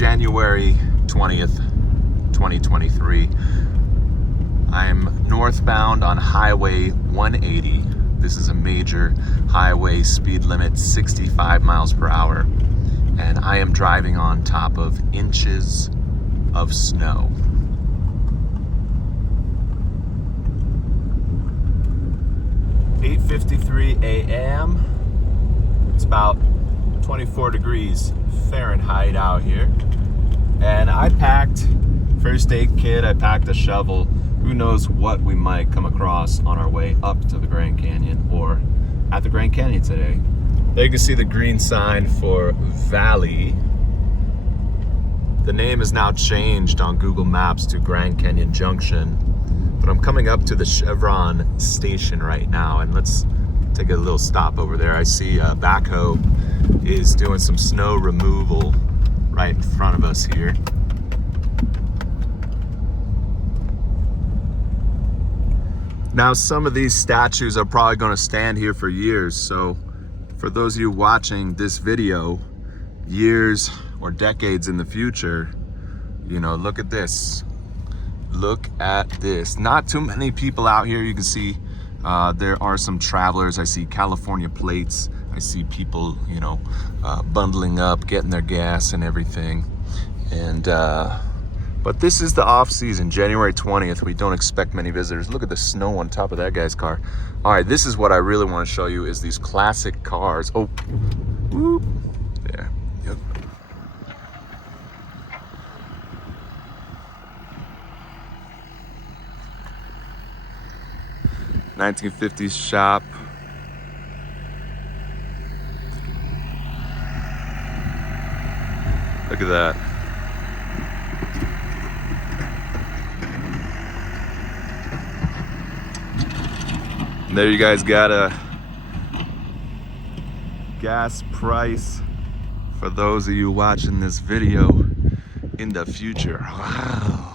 January 20th, 2023. I'm northbound on Highway 180. This is a major highway, speed limit 65 miles per hour. And I am driving on top of inches of snow. (8:53 a.m. It's about 24 degrees Fahrenheit out here. And I packed first aid kit, I packed a shovel. Who knows what we might come across on our way up to the Grand Canyon or at the Grand Canyon today. There you can see the green sign for Valley. The name is now changed on Google Maps to Grand Canyon Junction. But I'm coming up to the Chevron station right now, and let's take a little stop over there. I see a backhoe is doing some snow removal right in front of us here. Now, some of these statues are probably going to stand here for years, so for those of you watching this video, years or decades in the future, you know, look at this. Look at this. Not too many people out here. You can see there are some travelers. I see California plates. I see people, you know, bundling up, getting their gas and everything. And but this is the off season, January 20th. We don't expect many visitors. Look at the snow on top of that guy's car. All right, this is what I really want to show you is these classic cars. Oh, whoop, there. Yep. (1950s) shop. Look at that. And there you guys got a gas price for those of you watching this video in the future. Wow.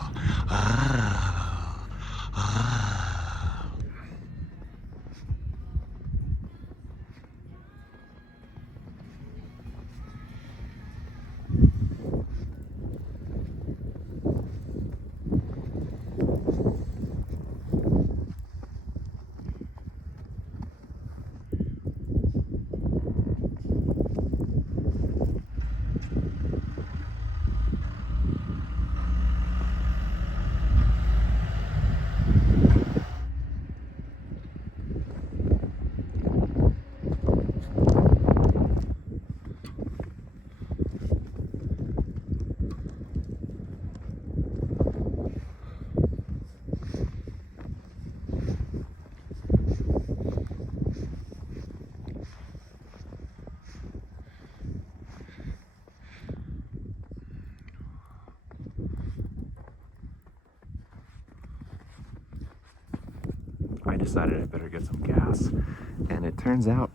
I decided I better get some gas, and it turns out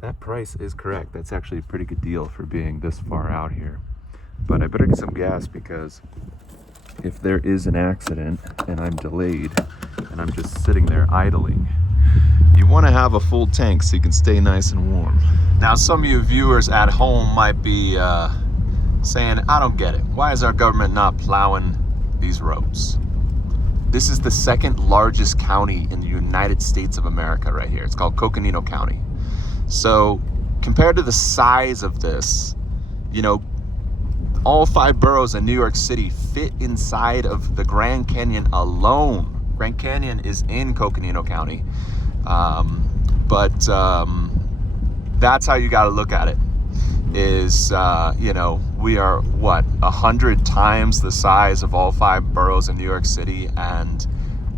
that price is correct. That's actually a pretty good deal for being this far out here. But I better get some gas because if there is an accident and I'm delayed and I'm just sitting there idling, you want to have a full tank so you can stay nice and warm. Now, some of you viewers at home might be saying, I don't get it. Why is our government not plowing these roads? This is the second largest county in the United States of America right here. It's called Coconino County. So compared to the size of this, you know, all 5 boroughs in New York City fit inside of the Grand Canyon alone. Grand Canyon is in Coconino County. But that's how you got to look at it. Is, you know, we are, what, 100 times the size of all 5 boroughs in New York City, and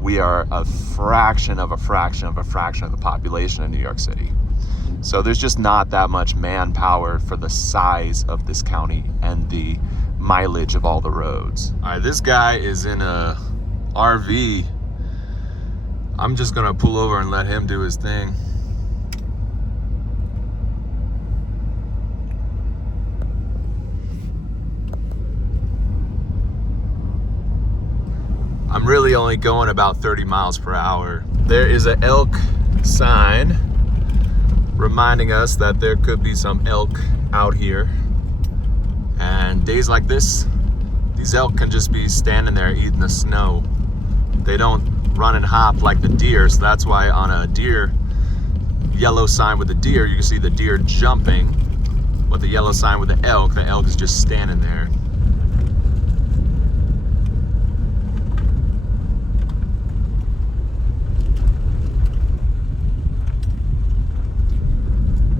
we are a fraction of a fraction of a fraction of the population in New York City. So there's just not that much manpower for the size of this county and the mileage of all the roads. All right, this guy is in a RV. I'm just gonna pull over and let him do his thing. I'm really only going about 30 miles per hour. There is an elk sign reminding us that there could be some elk out here. And days like this, these elk can just be standing there eating the snow. They don't run and hop like the deer, so that's why on a deer yellow sign with the deer, you can see the deer jumping, but the yellow sign with the elk is just standing there.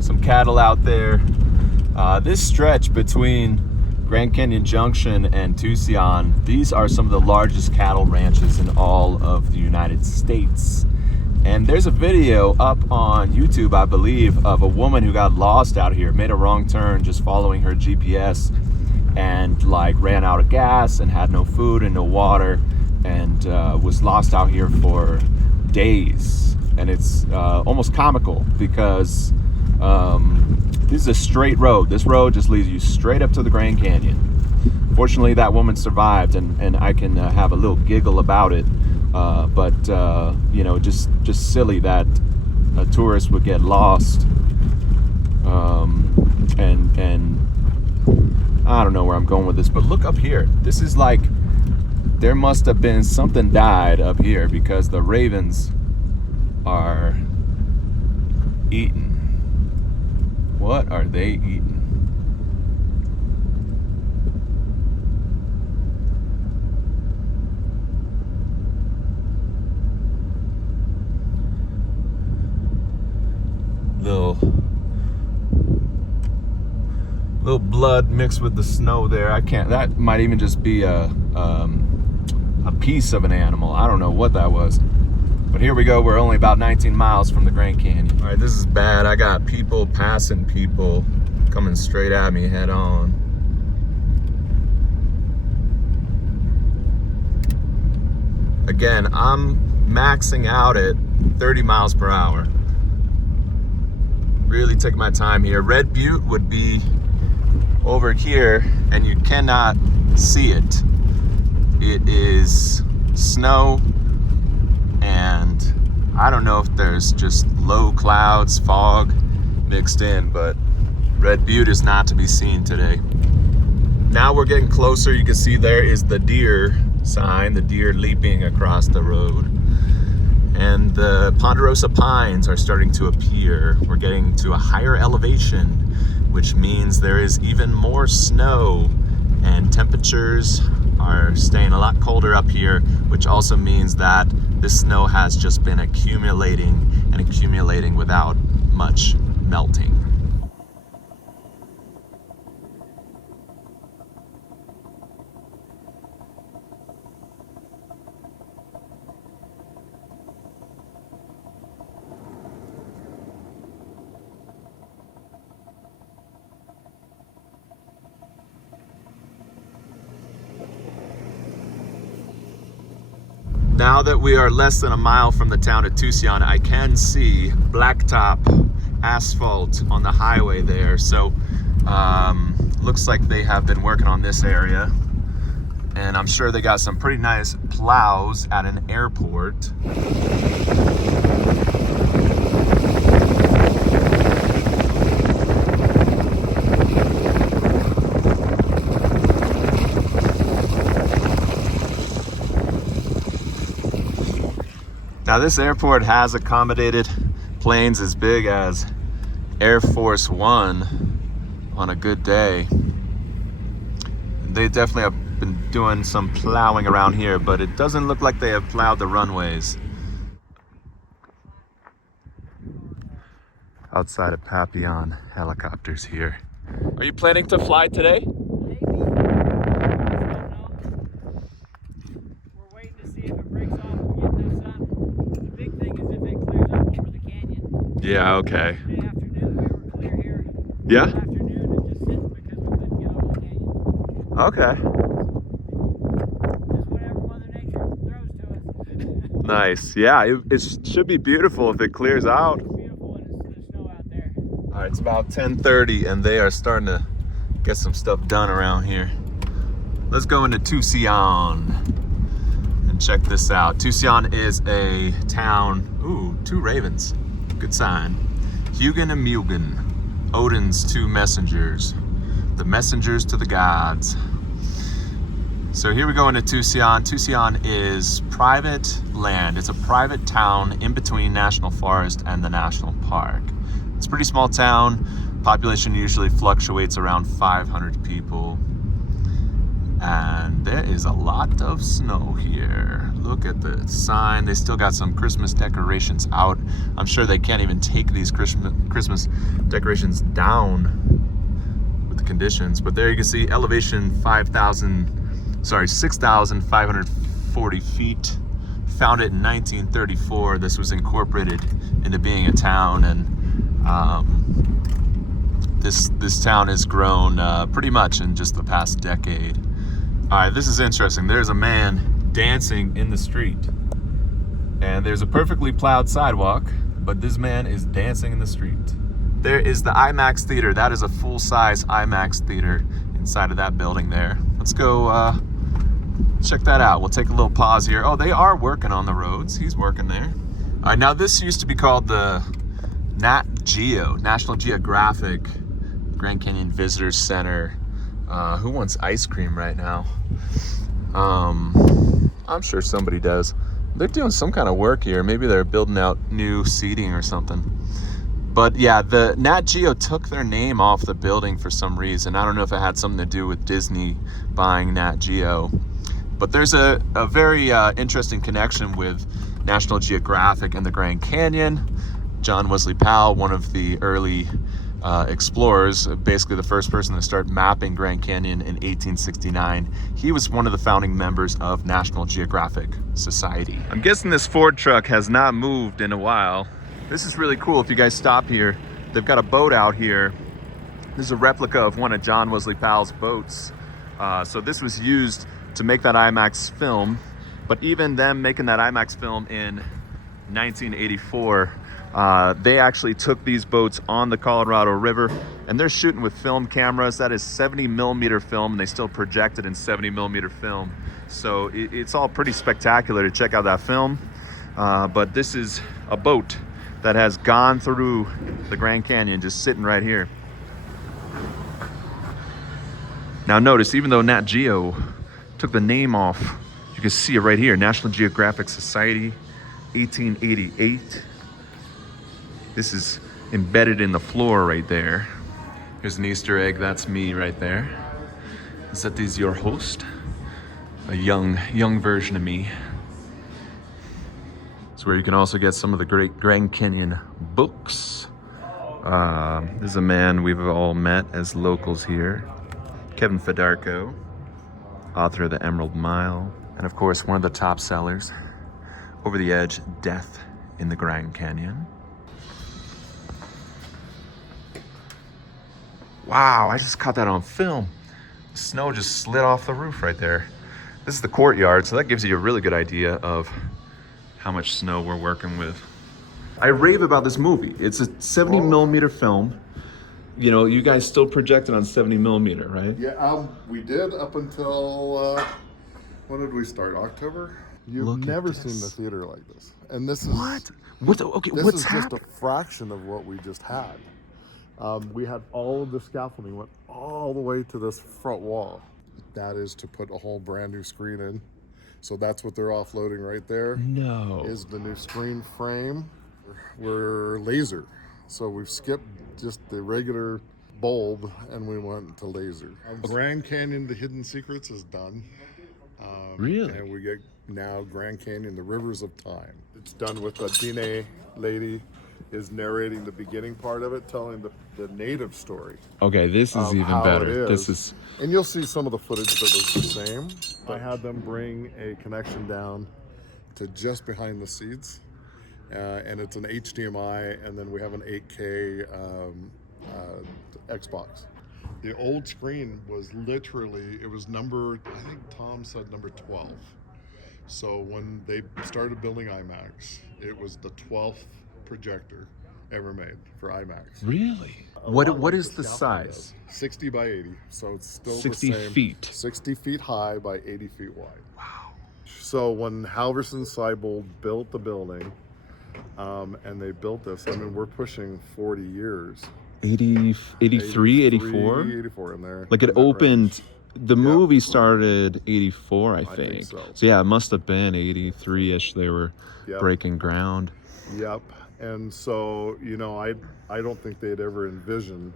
Some cattle out there. This stretch between Grand Canyon Junction and Tucson, these are some of the largest cattle ranches in all of the United States. And there's a video up on YouTube, I believe, of a woman who got lost out here, made a wrong turn just following her GPS, and like ran out of gas and had no food and no water, and was lost out here for days. And it's almost comical because this is a straight road. This road just leads you straight up to the Grand Canyon. Fortunately, that woman survived, and I can have a little giggle about it. But you know, just silly that a tourist would get lost. And I don't know where I'm going with this, but look up here. This is like, there must have been something died up here because the ravens are eating. What are they eating? Little blood mixed with the snow there. I can't, that might even just be a piece of an animal. I don't know what that was. But here we go, we're only about 19 miles from the Grand Canyon. All right, this is bad. I got people passing people coming straight at me head on. Again, I'm maxing out at 30 miles per hour. Really take my time here. Red Butte would be over here, and you cannot see it. It is snow, and I don't know if there's just low clouds, fog mixed in, but Red Butte is not to be seen today. Now we're getting closer. You can see there is the deer sign, the deer leaping across the road. And the ponderosa pines are starting to appear. We're getting to a higher elevation, which means there is even more snow, and temperatures are staying a lot colder up here, which also means that this snow has just been accumulating and accumulating without much melting. Now that we are less than a mile from the town of Tucson, I can see blacktop asphalt on the highway there. So looks like they have been working on this area, and I'm sure they got some pretty nice plows at an airport. Now this airport has accommodated planes as big as Air Force One on a good day. They definitely have been doing some plowing around here, but it doesn't look like they have plowed the runways. Outside of Papillon helicopters here. Are you planning to fly today? Yeah, okay. Today afternoon we were clear here. Yeah? This afternoon it just sitting because we couldn't get over the canyon. Okay. Just whatever Mother Nature throws to us. Nice. Yeah, it should be beautiful if it clears out. It's beautiful when it's the snow out there. All right, it's about 10:30 and they are starting to get some stuff done around here. Let's go into Tucson and check this out. Tucson is a town. Ooh, 2 ravens. Good sign. Hugin and Mugen, Odin's 2 messengers. The messengers to the gods. So here we go into Tucson. Tucson is private land. It's a private town in between National Forest and the National Park. It's a pretty small town. Population usually fluctuates around 500 people. And there is a lot of snow here. Look at the sign. They still got some Christmas decorations out. I'm sure they can't even take these Christmas decorations down with the conditions. But there you can see elevation 6,540 feet. Founded in 1934. This was incorporated into being a town, and this town has grown pretty much in just the past decade. All right, this is interesting. There's a man dancing in the street, and there's a perfectly plowed sidewalk, but this man is dancing in the street. There is the IMAX theater. That is a full-size IMAX theater inside of that building there. Let's go check that out. We'll take a little pause here. Oh, they are working on the roads. He's working there. All right, now this used to be called the National Geographic Grand Canyon Visitors Center. Who wants ice cream right now? I'm sure somebody does. They're doing some kind of work here. Maybe they're building out new seating or something. But yeah, the Nat Geo took their name off the building for some reason. I don't know if it had something to do with Disney buying Nat Geo. But there's a very interesting connection with National Geographic and the Grand Canyon. John Wesley Powell, one of the early explorers, basically the first person to start mapping Grand Canyon in 1869. He was one of the founding members of National Geographic Society. I'm guessing this Ford truck has not moved in a while. This is really cool. If you guys stop here, they've got a boat out here. This is a replica of one of John Wesley Powell's boats. So this was used to make that IMAX film. But even them making that IMAX film in 1984, they actually took these boats on the Colorado River, and they're shooting with film cameras. That is 70 millimeter film, and they still project it in 70 millimeter film. So it's all pretty spectacular to check out that film. But this is a boat that has gone through the Grand Canyon, just sitting right here. Now notice, even though Nat Geo took the name off, you can see it right here, National Geographic Society, 1888. This is embedded in the floor right there. Here's an Easter egg. That's me right there. That is your host, a young version of me. It's where you can also get some of the great Grand Canyon books. This is a man we've all met as locals here, Kevin Fedarko, author of The Emerald Mile, and of course one of the top sellers, Over the Edge, Death in the Grand Canyon. Wow, I just caught that on film. The snow just slid off the roof right there. This is the courtyard, so that gives you a really good idea of how much snow we're working with. I rave about this movie. It's a 70 millimeter film. You know, you guys still projected on 70 millimeter, right? Yeah, we did up until, when did we start? October? You've never seen the theater like this. And this is... What? What's just happening? a fraction of what we just had. We had all of the scaffolding went all the way to this front wall. That is to put a whole brand new screen in. So that's what they're offloading right there. No. Is the new screen frame. We're laser. So we've skipped just the regular bulb and we went to laser. Grand Canyon, The Hidden Secrets is done. Really? And we get now Grand Canyon, The Rivers of Time. It's done with a DNA lady is narrating the beginning part of it, telling the native story. Okay, this is even better. This is... And you'll see some of the footage that was the same. I had them bring a connection down to just behind the seats. And it's an HDMI, and then we have an 8K Xbox. The old screen was literally, it was number, I think Tom said number 12. So when they started building IMAX, it was the 12th projector ever made for IMAX. Really? What is the size? 60 by 80, so it's still 60 the same. feet. 60 feet high by 80 feet wide. Wow. So when Halverson Seibold built the building, and they built this, I mean, we're pushing 40 years. 80, 83, 84? 84 in there. Like it in that opened, range. the movie started 84, I think. so. Yeah, it must have been 83-ish. They were Yep. breaking ground. Yep. And so, you know, I don't think they'd ever envisioned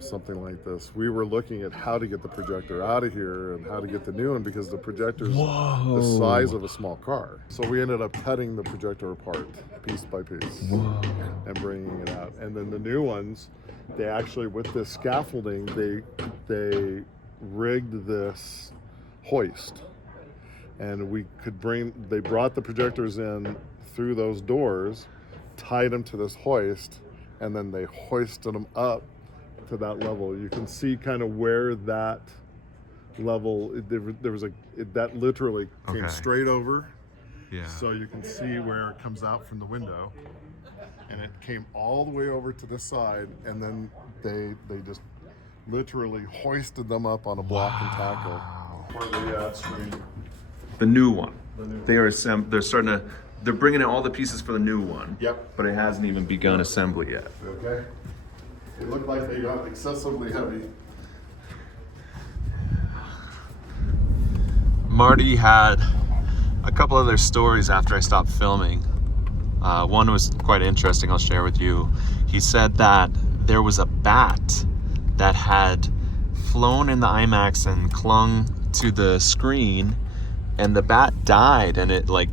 something like this. We were looking at how to get the projector out of here and how to get the new one because the projector's Whoa. the size of a small car. So we ended up cutting the projector apart piece by piece and bringing it out. And then the new ones, they actually, with this scaffolding, they rigged this hoist. And they brought the projectors in through those doors, tied them to this hoist, and then they hoisted them up to that level. You can see kind of where that level, there was that literally came straight over. Yeah. So you can see where it comes out from the window, and it came all the way over to this side, and then they just literally hoisted them up on a block and tackle. For the screen. The new one. They're bringing in all the pieces for the new one. Yep. But it hasn't even begun assembly yet. Okay. It looked like they got excessively heavy. Marty had a couple other stories after I stopped filming. One was quite interesting, I'll share with you. He said that there was a bat that had flown in the IMAX and clung to the screen, and the bat died, and it like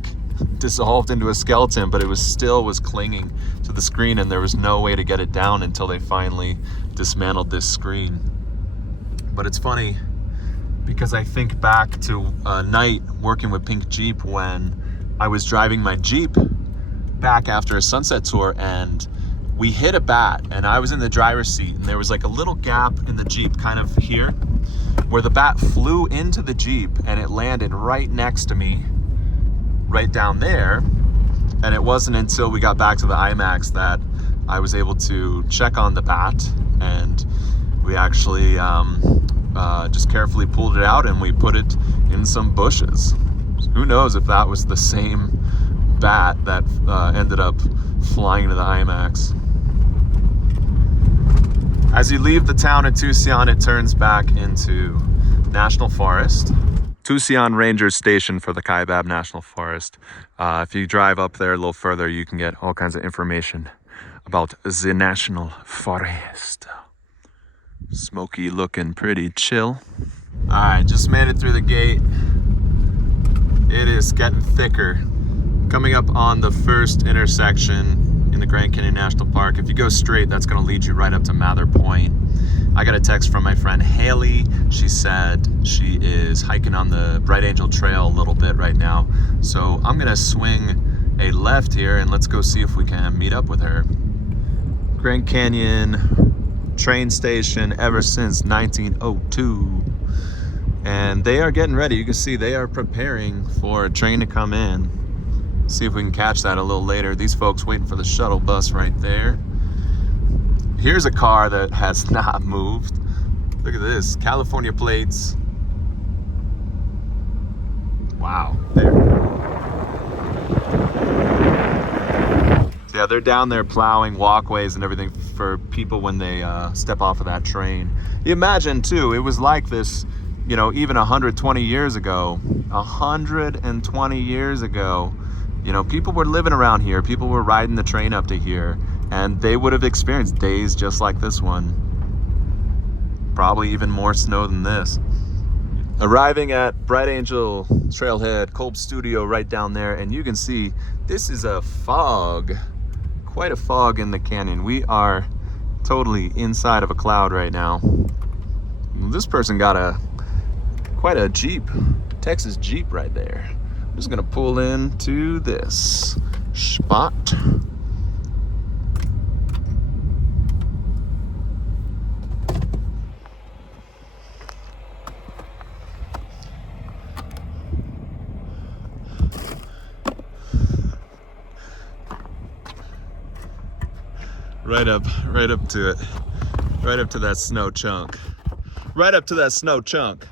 dissolved into a skeleton, but it was clinging to the screen, and there was no way to get it down until they finally dismantled this screen. But it's funny because I think back to a night working with Pink Jeep when I was driving my Jeep back after a sunset tour, and we hit a bat, and I was in the driver's seat, and there was like a little gap in the Jeep kind of here where the bat flew into the Jeep, and it landed right next to me, right down there. And it wasn't until we got back to the IMAX that I was able to check on the bat, and we actually just carefully pulled it out and we put it in some bushes. Who knows if that was the same bat that ended up flying into the IMAX. As you leave the town of Tucson, it turns back into National Forest. Tucson Ranger Station for the Kaibab National Forest. If you drive up there a little further, you can get all kinds of information about the National Forest. Smoky looking, pretty chill. All right, just made it through the gate. It is getting thicker. Coming up on the first intersection in the Grand Canyon National Park. If you go straight, that's gonna lead you right up to Mather Point. I got a text from my friend Haley. She said she is hiking on the Bright Angel Trail a little bit right now. So I'm gonna swing a left here and let's go see if we can meet up with her. Grand Canyon train station ever since 1902. And they are getting ready. You can see they are preparing for a train to come in. See if we can catch that a little later. These folks waiting for the shuttle bus right there. Here's a car that has not moved. Look at this, California plates. Wow, there. So yeah, they're down there plowing walkways and everything for people when they step off of that train. You imagine too, it was like this, you know, even 120 years ago. 120 years ago, you know, people were living around here. People were riding the train up to here, and they would have experienced days just like this one. Probably even more snow than this. Arriving at Bright Angel Trailhead, Kolb Studio right down there, and you can see this is a fog. Quite a fog in the canyon. We are totally inside of a cloud right now. This person got quite a Jeep, Texas Jeep right there. I'm just gonna pull into this spot. Right up to it. Right up to that snow chunk. Right up to that snow chunk.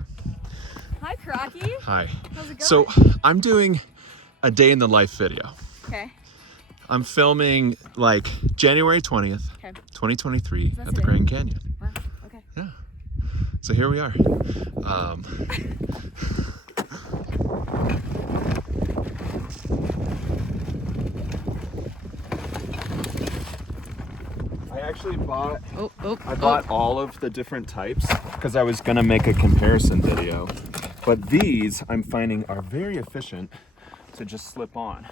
Hi, Crocky. Hi. How's it going? So I'm doing a day in the life video. Okay. I'm filming like January 20th, Okay. 2023 That's at the it. Grand Canyon. Wow. Okay. Yeah. So here we are. I actually bought all of the different types because I was gonna make a comparison video. But these I'm finding are very efficient to just slip on.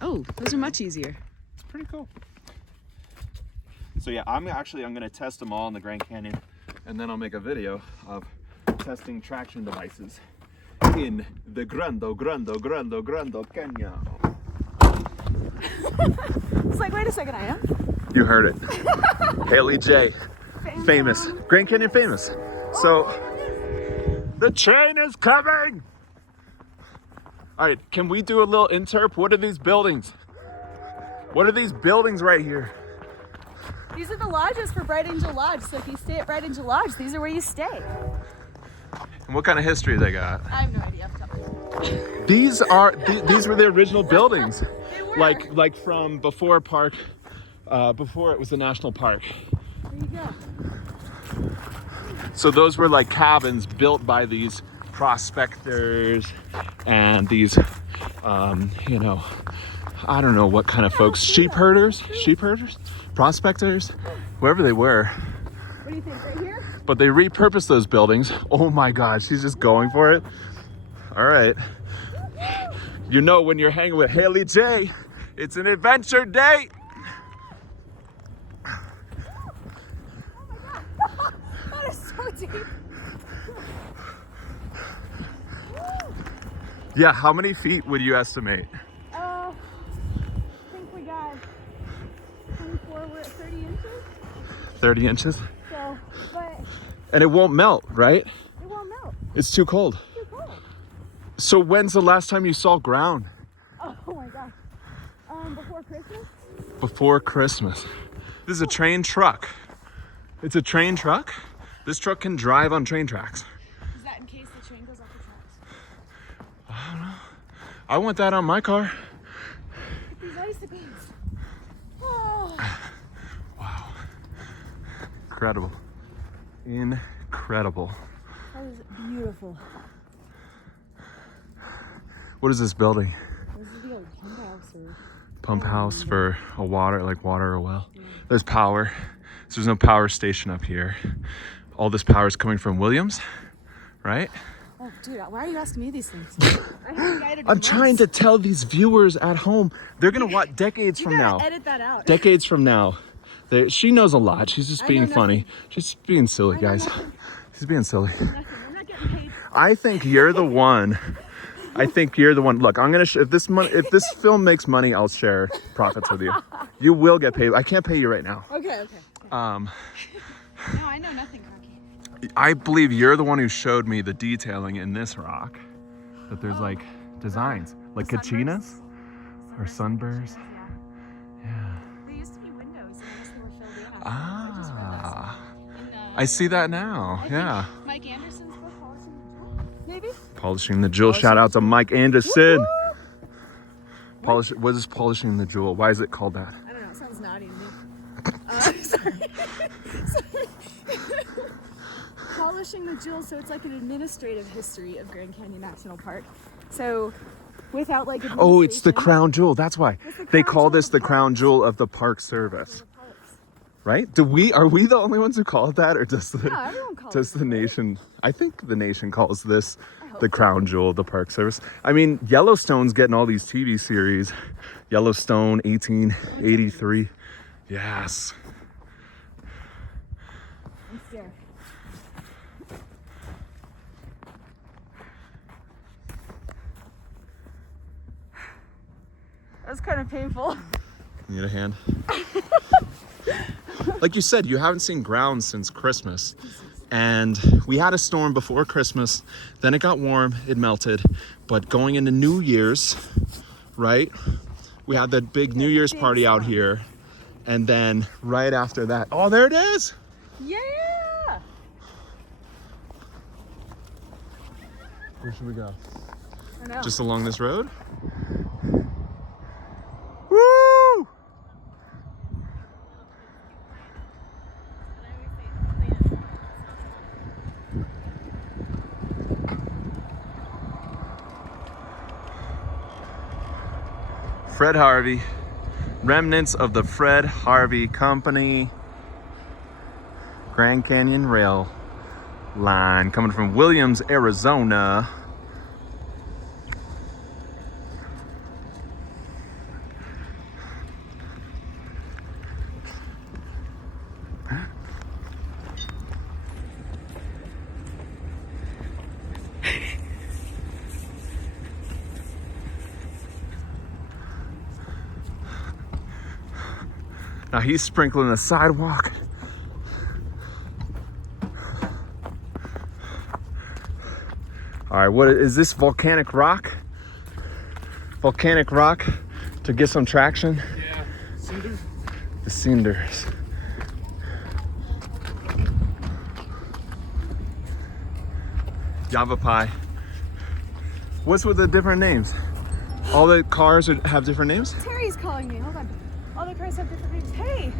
Oh, those are much easier. It's pretty cool. So yeah, I'm gonna test them all in the Grand Canyon, and then I'll make a video of testing traction devices in the Grande Canyon. It's like, wait a second, I am? You heard it. Haley J. Famous. Grand Canyon famous. So the train is coming. All right, can we do a little interp? What are these buildings? What are these buildings right here? These are the lodges for Bright Angel Lodge. So if you stay at Bright Angel Lodge, these are where you stay. And what kind of history they got? I have no idea off the top of my head. These were the original buildings. They were. Like from before park, before it was a national park. There you go. So those were like cabins built by these prospectors and these, you know, I don't know what kind of folks, sheep herders, prospectors, whoever they were. What do you think, right here? But they repurposed those buildings. Oh my God, she's just going for it. All right. You know, when you're hanging with Haley J, it's an adventure day. Oh my God. That is so deep. Yeah, how many feet would you estimate? I think we got 24, we're at 30 inches. 30 inches? So, but And it won't melt, right? it won't melt. It's too cold. It's too cold. So when's the last time you saw ground? Oh my gosh. Before Christmas? Before Christmas. This is a train truck. It's a train truck. This truck can drive on train tracks. Is that in case the train goes off the tracks? I want that on my car. These icicles. Oh. Wow. Incredible. Incredible. That is beautiful. What is this building? This is the old pump house or... Pump house for a water or well. There's power. So there's no power station up here. All this power is coming from Williams, right? Oh, dude, why are you asking me these things? I haven't guided I'm once. trying to tell these viewers at home. They're gonna watch decades from now. Edit that out. Decades from now. She knows a lot. She's just being know funny. She's being silly, I know guys. nothing. She's being silly. Nothing. I'm not getting paid. I think you're the one. Look, I'm gonna. If this film makes money, I'll share profits with you. You will get paid. I can't pay you right now. Okay. No, I know nothing, Crocky. I believe you're the one who showed me the detailing in this rock. That there's like designs, like kachinas or sunbursts. Yeah. There used to be windows, and I guess they were filled in. Ah. I see that now. Yeah. Mike Anderson's book, Polishing the Jewel. Maybe. Polishing the Jewel. Shout out to Mike Anderson. What is polishing the jewel? Why is it called that? I don't know. It sounds naughty to me. Sorry. Polishing the Jewel. So it's like an administrative history of Grand Canyon National Park. So without like. Oh, it's the crown jewel. That's why they call this the jewel. crown jewel of the Park Service. Right? Are we the only ones who call it that, or does the everyone calls does it the that. nation? I think the nation calls this hope the crown jewel of the Park Service. I mean, Yellowstone's getting all these TV series. Yellowstone, 1883. Yes. I'm scared. That was kind of painful. Need a hand? Like you said, you haven't seen ground since Christmas. And we had a storm before Christmas. Then it got warm, it melted. But going into New Year's, right? We had that big New Year's party out here. And then right after that, oh, there it is. Yeah. Where should we go? I know. Just along this road? Fred Harvey. Remnants of the Fred Harvey Company. Grand Canyon Rail line coming from Williams, Arizona. Now he's sprinkling the sidewalk. All right, what is this, volcanic rock? Volcanic rock to get some traction? Yeah. Cinders. The cinders. Yavapai. What's with the different names? All the cars have different names? Terry's calling me. Hold on. All the cars have different names. Hey.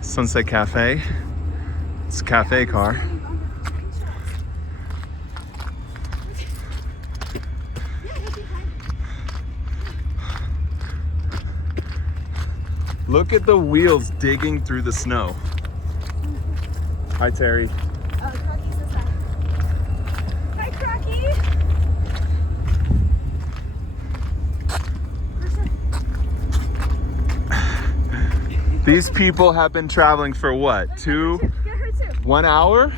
Sunset Cafe. It's a cafe car. Look at the wheels digging through the snow. Hi, Terry. Crocky's this side. Hi, Crocky. These people have been traveling for what? Get her too. 1 hour?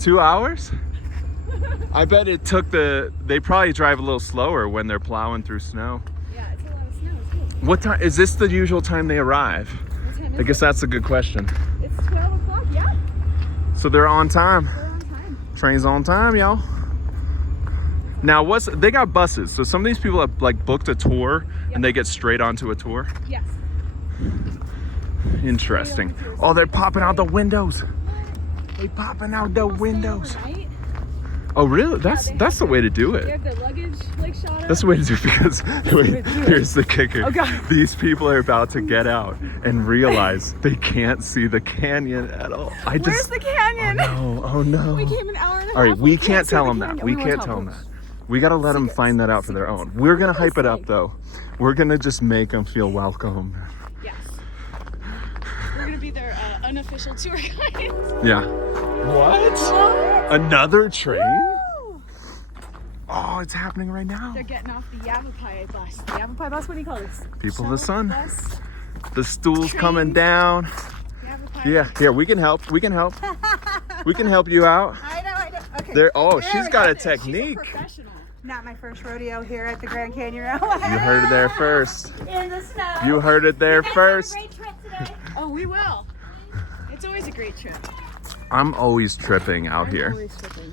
2 hours? I bet it took they probably drive a little slower when they're plowing through snow. Yeah, it's a lot of snow. It's cool. What time, is this the usual time they arrive? What time is I guess it? that's a good question. It's 12 o'clock, yeah. So they're on time. We're on time. Train's on time, y'all. Now they got buses. So some of these people have like booked a tour and they get straight onto a tour. Yes. Interesting. Oh, they're popping out the windows. They popping out the windows. Overnight. Oh, really? That's the way to do They it. have the luggage like shot up. That's the way to do it because here's the kicker. Oh, God. These people are about to get out and realize they can't see the canyon at all. Where's the canyon? Oh no. We came an hour and a half. All right, we can't see tell the them that. canyon. We won't can't tell them that. We gotta let them Secrets. find that out for their own. We're gonna hype it up though. We're gonna just make them feel welcome. Yes. We're gonna be their unofficial tour guides. Yeah. What? Another train? Woo! Oh, it's happening right now. They're getting off the Yavapai bus. The Yavapai bus, what do you call this? People of the Shuttle sun. Bus? The stool's Train. coming down. Yavapai. Yeah, here, we can help. We can help. We can help you out. I know. Okay. There. Oh, There she's we got go. a technique. Professional. Not my first rodeo here at the Grand Canyon Rail. You heard it there first. In the snow. You heard it there You guys have a first. great trip today. Oh, we will. It's always a great trip. I'm always tripping out I'm here. always tripping.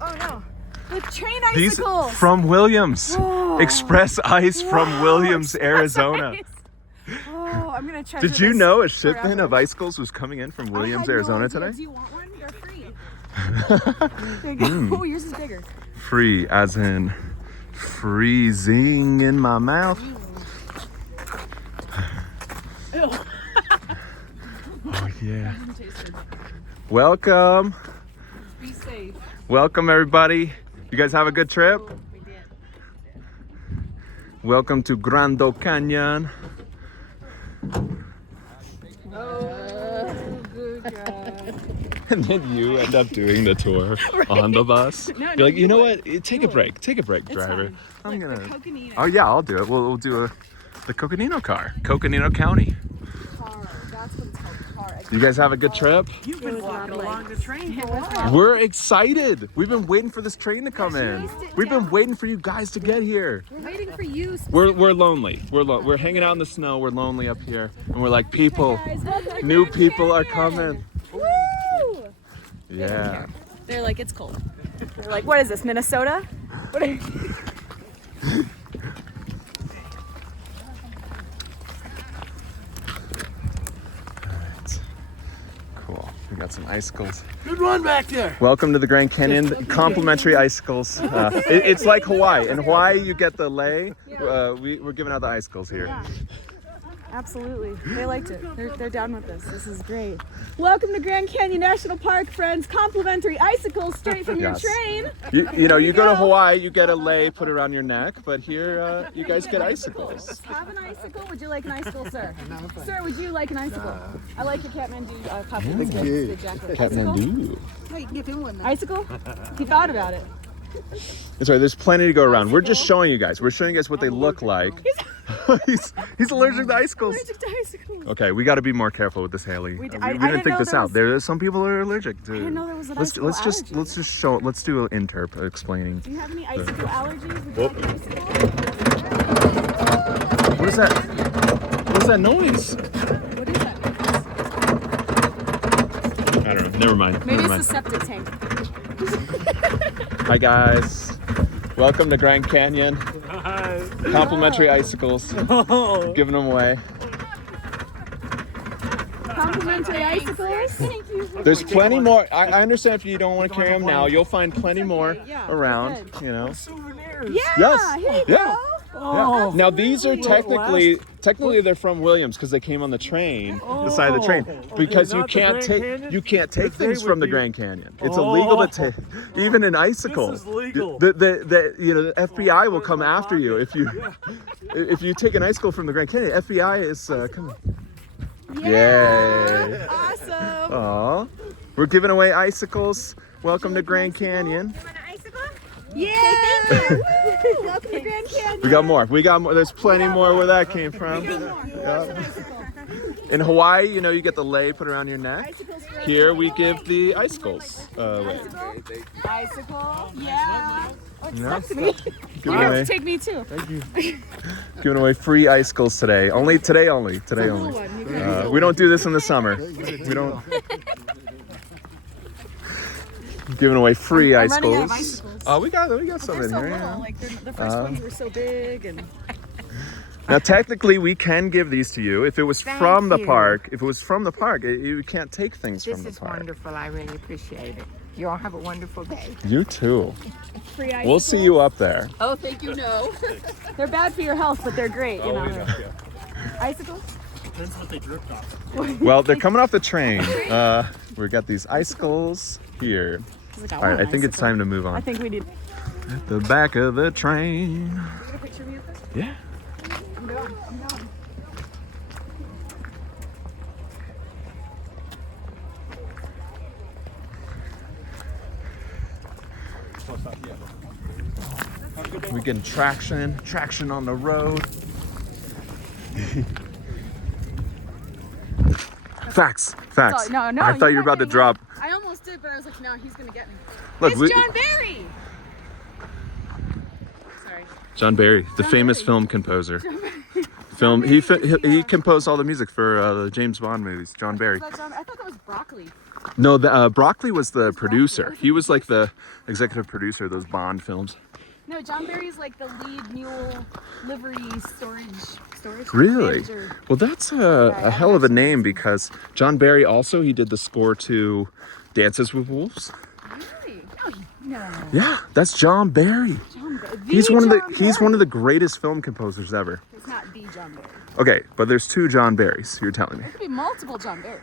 Oh no. The train These icicles. from Williams. Whoa. Express Ice from Wow, Williams, Express Arizona. Ice. Oh, I'm gonna treasure Did you this know a shipment forever. of icicles was coming in from I Williams, had no Arizona idea. today? Do you want one? They're free. There you go. Oh, yours is bigger. Free, as in freezing in my mouth. Ew. Oh yeah. Doesn't taste good. Welcome. Be safe. Welcome everybody. You guys have a good trip? We did. Welcome to Grand Canyon. Oh, good God. And then you end up doing the tour on the bus. No, You're like, you you know would. what? Take a break. Take a break, It's driver. fine. I'm Look, gonna. the Coconino Oh yeah, I'll do it. We'll do the Coconino car. Coconino County. car. That's what it's called. Car. You guys have a good trip? You've It been was walking lovely. along the train for a was while. We're excited. We've been waiting for this train to come in. We've been waiting for you guys to get here. We're waiting for you. We're lonely. We're hanging out in the snow. We're lonely up here, and we're like, people, Guys, welcome to new Grand people are Canyon. coming. Woo! Yeah. They're like, it's cold. They're like, what is this, Minnesota? What are you? Cool. We got some icicles. Good one back there. Welcome to the Grand Canyon. Complimentary icicles. It's like Hawaii. In Hawaii, you get the lei. We're giving out the icicles here. Absolutely. They liked it. They're down with this. This is great. Welcome to Grand Canyon National Park, friends. Complimentary icicles straight from Yes. your train. You know, you go to Hawaii, you get a lei put around your neck, but here you guys get icicles. Have an icicle? Would you like an icicle, sir? Sir, would you like an icicle? I like your Kathmandu puppy. The jacket. Icicle? Kathmandu. Wait, give him one. Icicle? He thought about it. That's right, there's plenty to go around. We're just showing you guys. We're showing you guys what they look like. He's allergic to icicles. Allergic to icicles. Okay, we got to be more careful with this, Haley. We I didn't didn't think know this there out. was- There's some people are allergic to. I didn't know there was an let's icicle just allergy. let's just show. Let's do an interp explaining. Do you have any icicle allergies? Would you like an icicle? What is that? What is that noise? What is that? I don't know. Never mind. Maybe Never it's the mind. septic tank. Hi guys. Welcome to Grand Canyon. Complimentary icicles. Giving them away. Complimentary icicles. Thank you. There's plenty more. I understand if you don't want to carry them now. You'll find plenty more yeah, around. good. You know. Yeah. Yes. Here you Yeah. go. Yeah. Now these are technically they're from Williams because they came on the train, the side of the train, because you not the can't Grand take Canyon? things would from the be- Grand Canyon. It's illegal to take even an icicle. This is legal. The FBI will come after you if you take an icicle from the Grand Canyon. FBI is coming. Yeah. Yay. Awesome. Aw. We're giving away icicles. Welcome to Grand Canyon. Yeah. Welcome to Grand Canyon. We got more. There's plenty more where that came from. In Hawaii, you know, you get the lei put around your neck. Icicles for Here we give the icicles away. Icicle. Yeah. Oh, it's No? stuck to me. You Giving have away, to take me too. giving away free icicles today. Today only. We don't do this in the summer. We don't. Giving away free I'm running out of icicles. icicles. Oh, we got some They're in so here. little. Yeah. Like the first ones were so big and. Now, technically, we can give these to you if it was from the you. park. If it was from the park, you can't take things This from the is park. wonderful. I really appreciate it. You all have a wonderful day. You too. Free icicles. We'll see you up there. Oh, thank you. No. They're bad for your health, but they're great. You know. Icicles. That's what they dripped off. Well, they're coming off the train. We got these icicles here. All right, I think it's time to move I on. think we need. At the back of the train. Get a picture of me with this. Yeah. I'm going. We're getting traction on the road. Facts. Oh, no, I thought you were about to drop. I almost did, but I was like, no, he's gonna get me. Look, It's John Barry. Sorry. John Barry, the famous Barry. film composer. He composed all the music for the James Bond movies. John Barry. Was that John? I thought that was Broccoli. No, Broccoli was the producer. He was like the executive producer of those Bond films. No, John Barry's like the lead mule livery storage. Really? manager. Well, that's a hell of a name because John Barry also he did the score to Dances with Wolves. Really? No. Yeah, that's John Barry. John Barry. He's one of the greatest film composers ever. It's not the John Barry. Okay, but there's two John Barrys. You're telling me? There could be multiple John Barrys.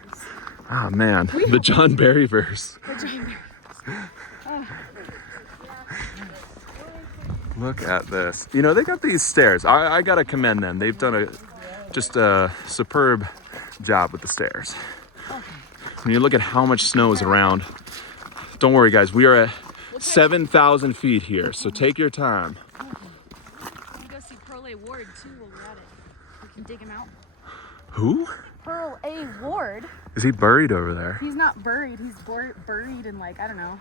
Oh man, the John Barry verse. The John Barrys. Look at this. You know, they got these stairs. I gotta commend them. They've done a superb job with the stairs. When you look at how much snow is around, don't worry guys, we are at 7,000 feet here, so take your time. We go see Pearl A. Ward too while we're at it. We can dig him out. Who? Pearl A. Ward. Is he buried over there? He's not buried. He's buried in like, I don't know,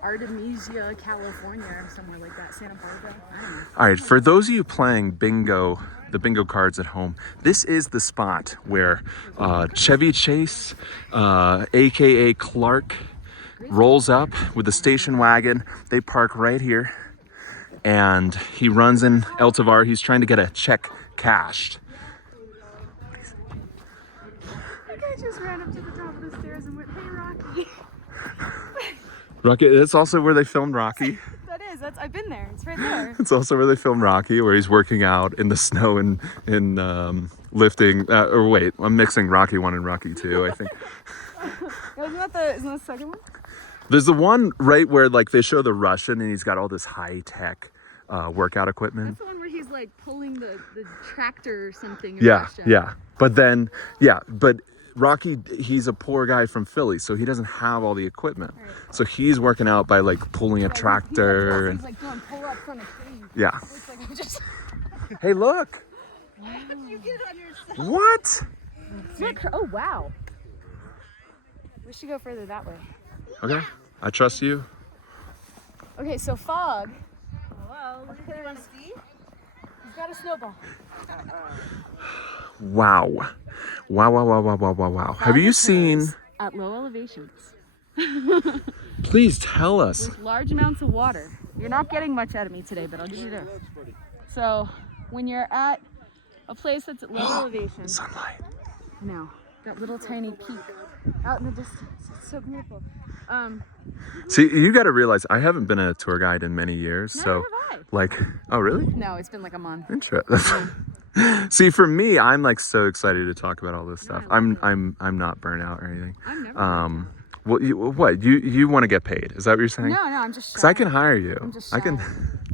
Artemisia, California or somewhere like that. Santa Barbara. I don't know. All right, for those of you playing bingo, the bingo cards at home, this is the spot where Chevy Chase, AKA Clark, rolls up with the station wagon. They park right here and he runs in El Tovar. He's trying to get a check cashed. That guy just ran up to the top of the stairs and went, "Hey, Rocky." Rocky, that's also where they filmed Rocky. I've been there. It's right there. It's also where they filmed Rocky, where he's working out in the snow in lifting, or wait, I'm mixing Rocky 1 and Rocky 2, I think. Isn't that the second one? There's the one right where like they show the Russian and he's got all this high-tech workout equipment. That's the one where he's like pulling the tractor or something. Yeah. But then, but Rocky, he's a poor guy from Philly, so he doesn't have all the equipment. Right. So he's working out by like pulling a tractor. He's like doing pull-ups on a tree. Yeah. It's like just... Hey, look. You get it on yourself. What? Look, oh wow. We should go further that way. Okay, I trust you. Okay, so Fog, Hello, what do you want to see? he's got a snowball. Wow. Have you seen? At low elevations. Please tell us. With large amounts of water. You're not getting much out of me today, but I'll give you this. So when you're at a place that's at low elevation, Sunlight. no, that little tiny peak out in the distance. It's so beautiful. See, you got to realize I haven't been a tour guide in many years, so Neither have like, oh really? No, it's been like a month. Interesting. See, for me, I'm like so excited to talk about all this stuff. I'm not burnt out or anything. I'm never. Well, you want to get paid? Is that what you're saying? No, I'm just shy. Because I can hire you. I'm just I shy. can.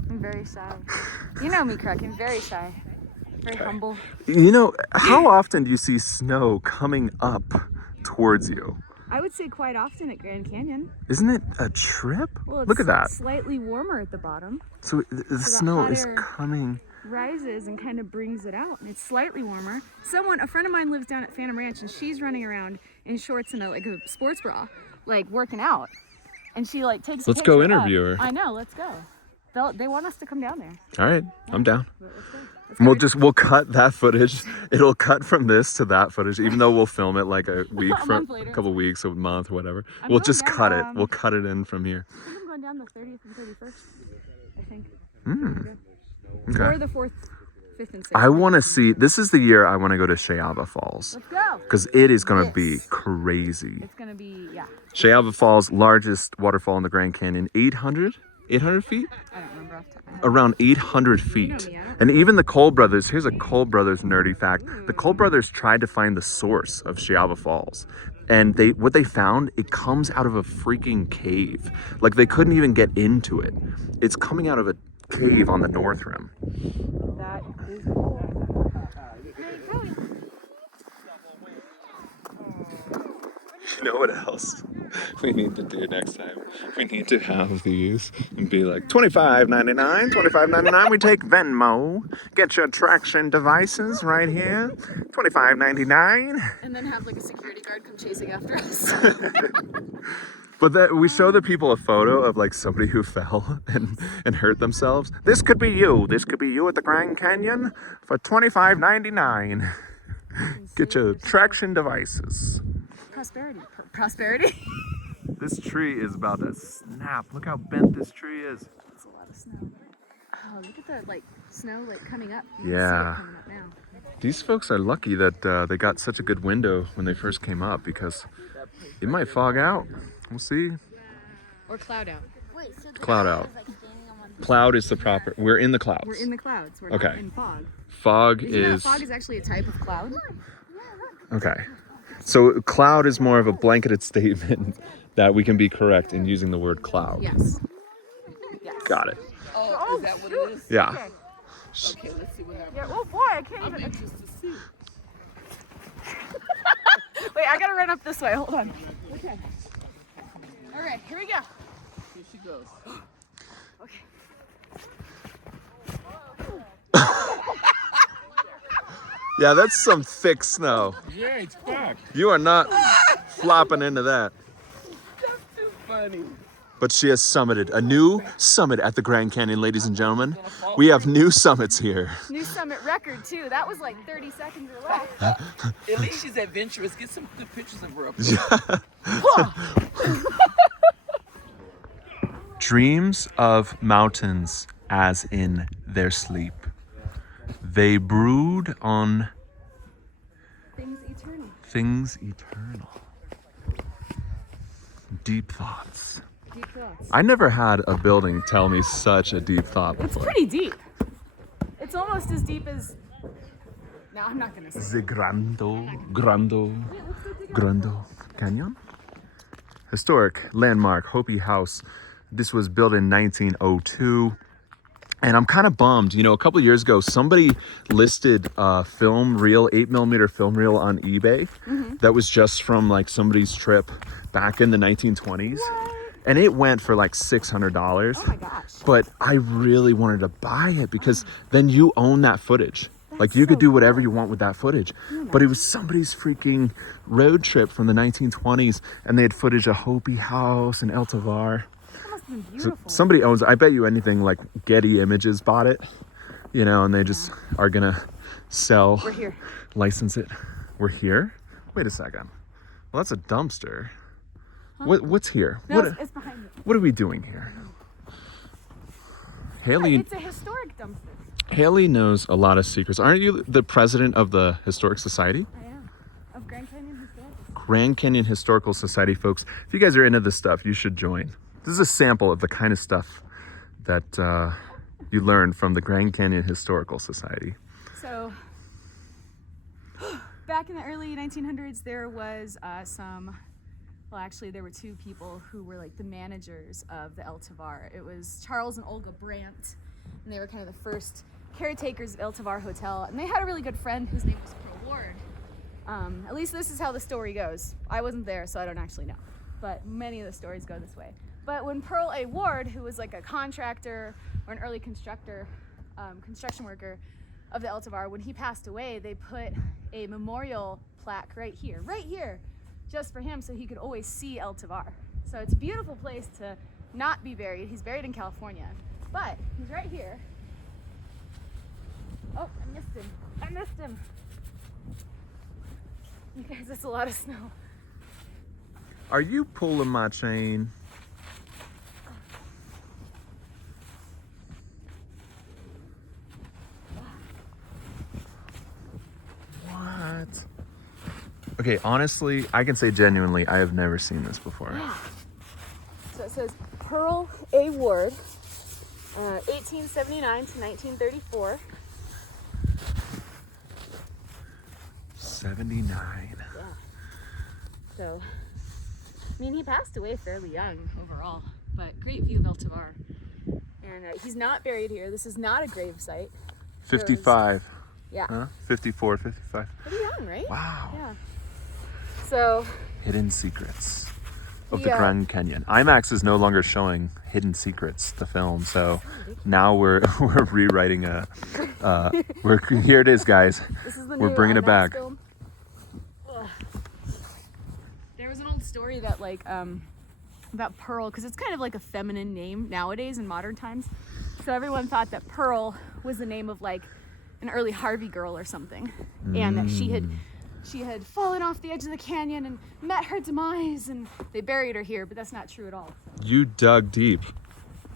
I'm very shy. You know me, Craig. I'm very shy. Very humble. You know, how often do you see snow coming up towards you? I would say quite often at Grand Canyon. Isn't it a trip? Well, it's Look at that. Slightly warmer at the bottom. So the snow hot is air coming. Rises and kind of brings it out, and it's slightly warmer. A friend of mine lives down at Phantom Ranch, and she's running around in shorts and a sports bra, like working out. And she like takes. Let's a go picture interview her. I know. Let's go. They want us to come down there. All right, I'm down. Let's go. We'll cut that footage. It'll cut from this to that footage, even though we'll film it like a week A from month later. a couple weeks, a month, whatever. I'm We'll going just down, cut it. We'll cut it in from here. I think I'm going down the 30th and 31st. I think. Okay. Or the 4th, 5th, and 6th. I want to see. This is the year I want to go to Shayaba Falls Let's go. because it is going to be Yes. crazy. It's gonna be Shayaba Falls, largest waterfall in the Grand Canyon, 800 feet? I don't remember off the top of my head. Around 800 feet. me, I don't And even the Cole brothers, here's a Cole brothers nerdy fact. The Cole brothers tried to find the source of Shayaba Falls. And what they found, it comes out of a freaking cave. Like they couldn't even get into it. It's coming out of a cave on the North Rim. That is. You know what else we need to do next time? We need to have these and be like $25.99, $25.99. We take Venmo. Get your traction devices right here. $25.99. And then have like a security guard come chasing after us. But we show the people a photo of like somebody who fell and hurt themselves. This could be you. This could be you at the Grand Canyon for $25.99. Get your traction devices. Prosperity. This tree is about to snap. Look how bent this tree is. That's a lot of snow. Oh, look at the snow coming up. You can see Yeah. it coming up now. These folks are lucky that they got such a good window when they first came up because it might fog out. We'll see. Or cloud out. Cloud out. Cloud is the proper. We're in the clouds. We're in the clouds. We're Okay. not in fog. Fog Did you know that is fog is actually a type of cloud? okay. So cloud is more of a blanketed statement that we can be correct in using the word cloud. Yes. Got it. Oh, is that what it is? Yeah. Okay, let's see what happens. Yeah. Oh boy, I can't I'm even. anxious to see. Wait, I gotta run up this way. Hold on. Okay. All right, here we go. Here she goes. Okay. Yeah, that's some thick snow. Yeah, it's back. You are not flopping into that. That's too funny. But she has summited a new summit at the Grand Canyon, ladies and gentlemen. We have new summits here. New summit record too. That was like 30 seconds or less. At least she's adventurous. Get some good pictures of her up there. Dreams of mountains as in their sleep. They brood on Things eternal. things eternal. Deep thoughts. Deep thoughts. I never had a building tell me such a deep thought It's before. pretty deep. It's almost as deep as No, I'm not gonna say. The Grando Canyon. Historic landmark, Hopi House. This was built in 1902. And I'm kind of bummed, you know, a couple of years ago, somebody listed a film reel, 8mm film reel on eBay that was just from like somebody's trip back in the 1920s. And it went for like $600. Oh my gosh. But I really wanted to buy it because then you own that footage. Like you could do whatever you want with that footage. But it was somebody's freaking road trip from the 1920s and they had footage of Hopi House and El Tovar. So Beautiful. somebody owns it. I bet you anything like Getty Images bought it, you know, and they just are gonna sell, We're here. license it. We're here? Wait a second. Well, that's a dumpster. What's here? No, What, it's behind me. what are we doing here? Haley, It's a historic dumpster. Haley knows a lot of secrets. Aren't you the president of the Historic Society? I am. Of Grand Canyon Historic. Grand Canyon Historical Society, folks. If you guys are into this stuff, you should join. This is a sample of the kind of stuff that you learn from the Grand Canyon Historical Society. So, back in the early 1900s, there was well, actually, there were two people who were like the managers of the El Tovar. It was Charles and Olga Brandt, and they were kind of the first caretakers of El Tovar Hotel, and they had a really good friend whose name was Pearl Ward. At least this is how the story goes. I wasn't there, so I don't actually know, but many of the stories go this way. But when Pearl A. Ward, who was like a contractor or an early construction worker of the El Tovar, when he passed away, they put a memorial plaque right here, just for him so he could always see El Tovar. So it's a beautiful place to not be buried. He's buried in California, but he's right here. Oh, I missed him. You guys, it's a lot of snow. Are you pulling my chain? What? Okay, honestly, I can say genuinely, I have never seen this before. So it says Pearl A. Ward, 1879 to 1934. 79. Yeah. So, I mean, he passed away fairly young overall, but great view of El Tovar. And he's not buried here. This is not a grave site. 55. Yeah. Huh? 54, 55. Pretty young, right? Wow. Yeah. So, Hidden Secrets of the Yeah. Grand Canyon. IMAX is no longer showing Hidden Secrets, the film. So now we're rewriting here it is, guys. this is the We're new bringing it IMAX back. film. Ugh. There was an old story that about Pearl, because it's kind of like a feminine name nowadays in modern times. So everyone thought that Pearl was the name of like an early Harvey girl or something, and that she had fallen off the edge of the canyon and met her demise, and they buried her here. But that's not true at all. So You dug deep.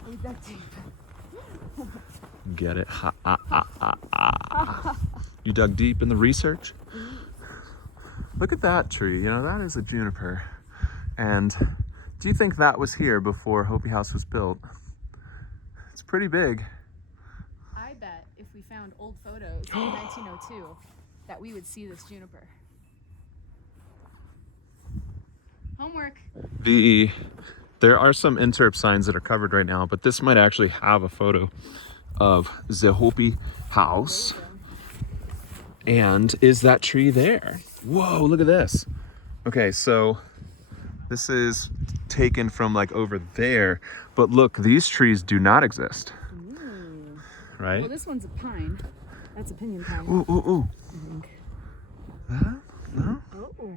we dug deep. Get it? Ha, ah, ah, ah, ah. You dug deep in the research? Look at that tree. You know, that is a juniper. And do you think that was here before Hopi House was built? It's pretty big. I bet if we found old photos in 1902, that we would see this juniper. Homework. There are some interp signs that are covered right now, but this might actually have a photo of the Hopi House. And is that tree there? Whoa, look at this. Okay, so this is taken from like over there, but look, these trees do not exist. Right? Well, this one's a pine. That's a pinyon pine. Ooh, ooh, ooh. I think. No? Oh.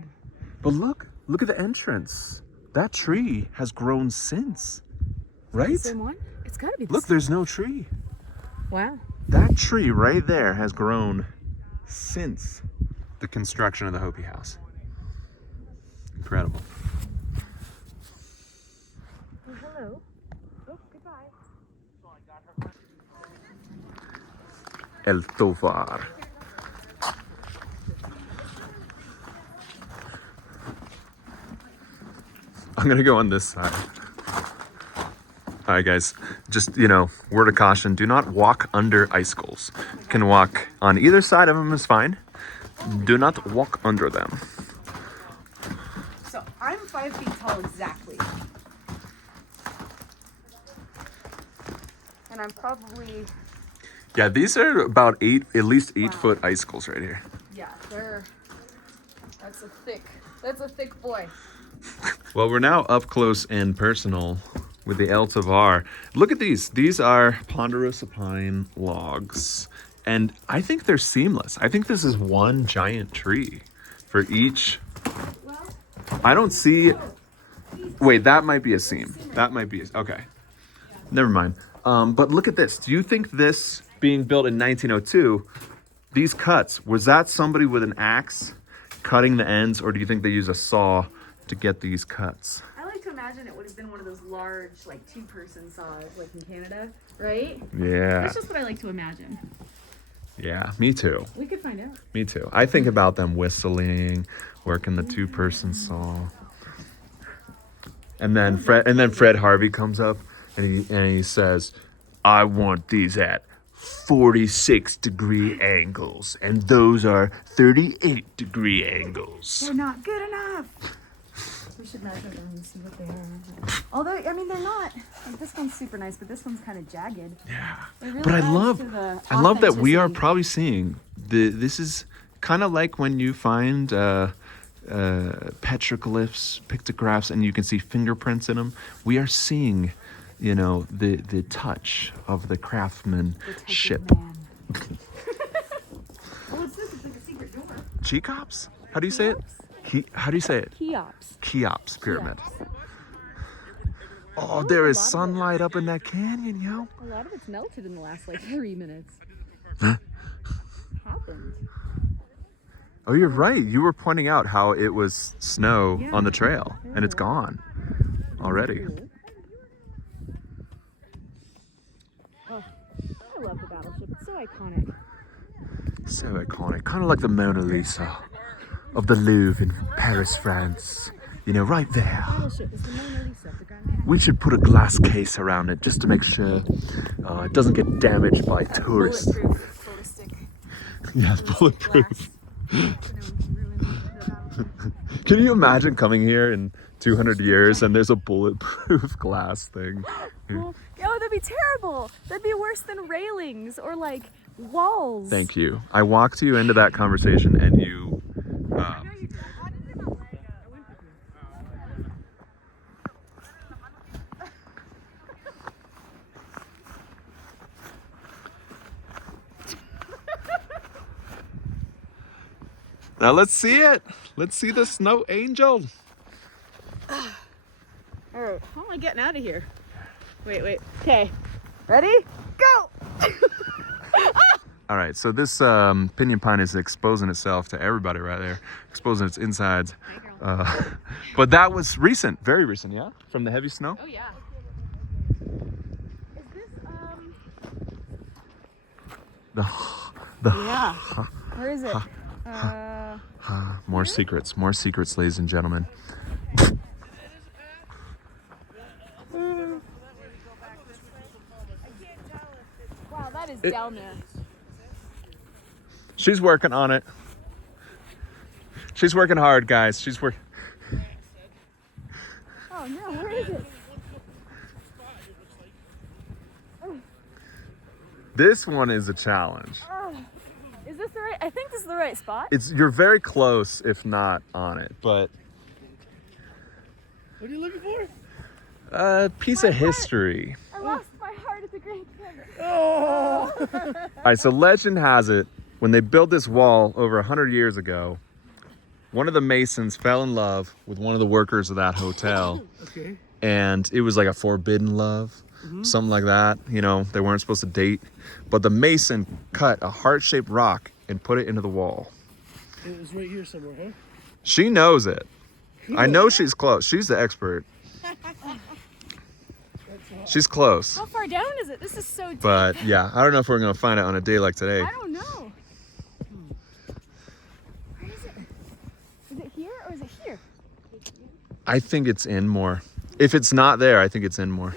But look at the entrance. That tree has grown since, right? Same one? It's gotta be the Look, same. there's no tree. Wow. That tree right there has grown since the construction of the Hopi House. Incredible. Oh, hello. Oh, goodbye. El Tovar. I'm gonna go on this side. All right, guys, just, word of caution, do not walk under icicles. You can walk on either side of them is fine. Do not walk under them. So I'm 5 feet tall exactly. And I'm probably, Yeah, these are about at least 8-foot icicles right here. yeah, that's a thick boy. Well, we're now up close and personal with the El Tavar. Look at these. These are ponderosa pine logs. And I think they're seamless. I think this is one giant tree for each. I don't see. Wait, that might be a seam. That might be. Okay. Never mind. But look at this. Do you think this being built in 1902, these cuts, was that somebody with an axe cutting the ends, or do you think they use a saw to get these cuts? I like to imagine it would have been one of those large, like 2-person saws, like in Canada, right? Yeah. That's just what I like to imagine. Yeah, me too. We could find out. Me too. I think about them whistling, working the 2-person saw. And then Fred Harvey comes up and he says, "I want these at 46-degree angles, and those are 38-degree angles." They're not good enough. We should measure them and see what they are. Although, I mean, they're not. Like, this one's super nice, but this one's kind of jagged. Yeah. It really But I adds to the love that we are authenticity. probably seeing this is kind of like when you find petroglyphs, pictographs, and you can see fingerprints in them. We are seeing, the touch of the craftsmanship. What's this? It's like a secret door. Cheops? How do you say it? How do you say it? Cheops. Cheops pyramid. Oh, there is sunlight up in that canyon, yo. A lot of it's melted in the last, 3 minutes. Huh? Happened. Oh, you're right. You were pointing out how it was snow on the trail, and it's gone already. Oh, I love the battleship. It's so iconic. So iconic. Kind of like the Mona Lisa of the Louvre in Paris, France. Right there. Battleship is the Mona Lisa of the Grand Canyon. We should put a glass case around it just to make sure it doesn't get damaged by tourists. Bulletproof photo stick. Yeah, bulletproof. Can you imagine coming here in 200 years and there's a bulletproof glass thing? Oh, that'd be terrible. That'd be worse than railings or walls. Thank you. I walked you into that conversation and you... Now let's see it. Let's see the snow angel. All right, how am I getting out of here? Wait. Okay, ready? Go! All right, so this pinyon pine is exposing itself to everybody right there, exposing its insides. But that was recent, very recent, yeah? From the heavy snow? Oh yeah. Is this Yeah. Where is it? More secrets, ladies and gentlemen. Wow, that is down there. She's working on it. She's working hard, guys. She's working. Oh no, where is it? This one is a challenge. Is this the right? I think this is the right spot. You're very close, if not on it, but What are you looking for? a piece of history. I lost my heart at the Grand Canyon. Oh! All right, so legend has it, when they built this wall over 100 years ago, one of the masons fell in love with one of the workers of that hotel. Okay. And it was like a forbidden love, something like that. They weren't supposed to date. But the mason cut a heart-shaped rock and put it into the wall. It was right here somewhere, huh? She knows it. I know she's close. She's the expert. She's close. How far down is it? This is so deep. But yeah, I don't know if we're going to find it on a day like today. I don't know. Where is it? Is it here or is it here? I think it's in more. If it's not there, I think it's in more.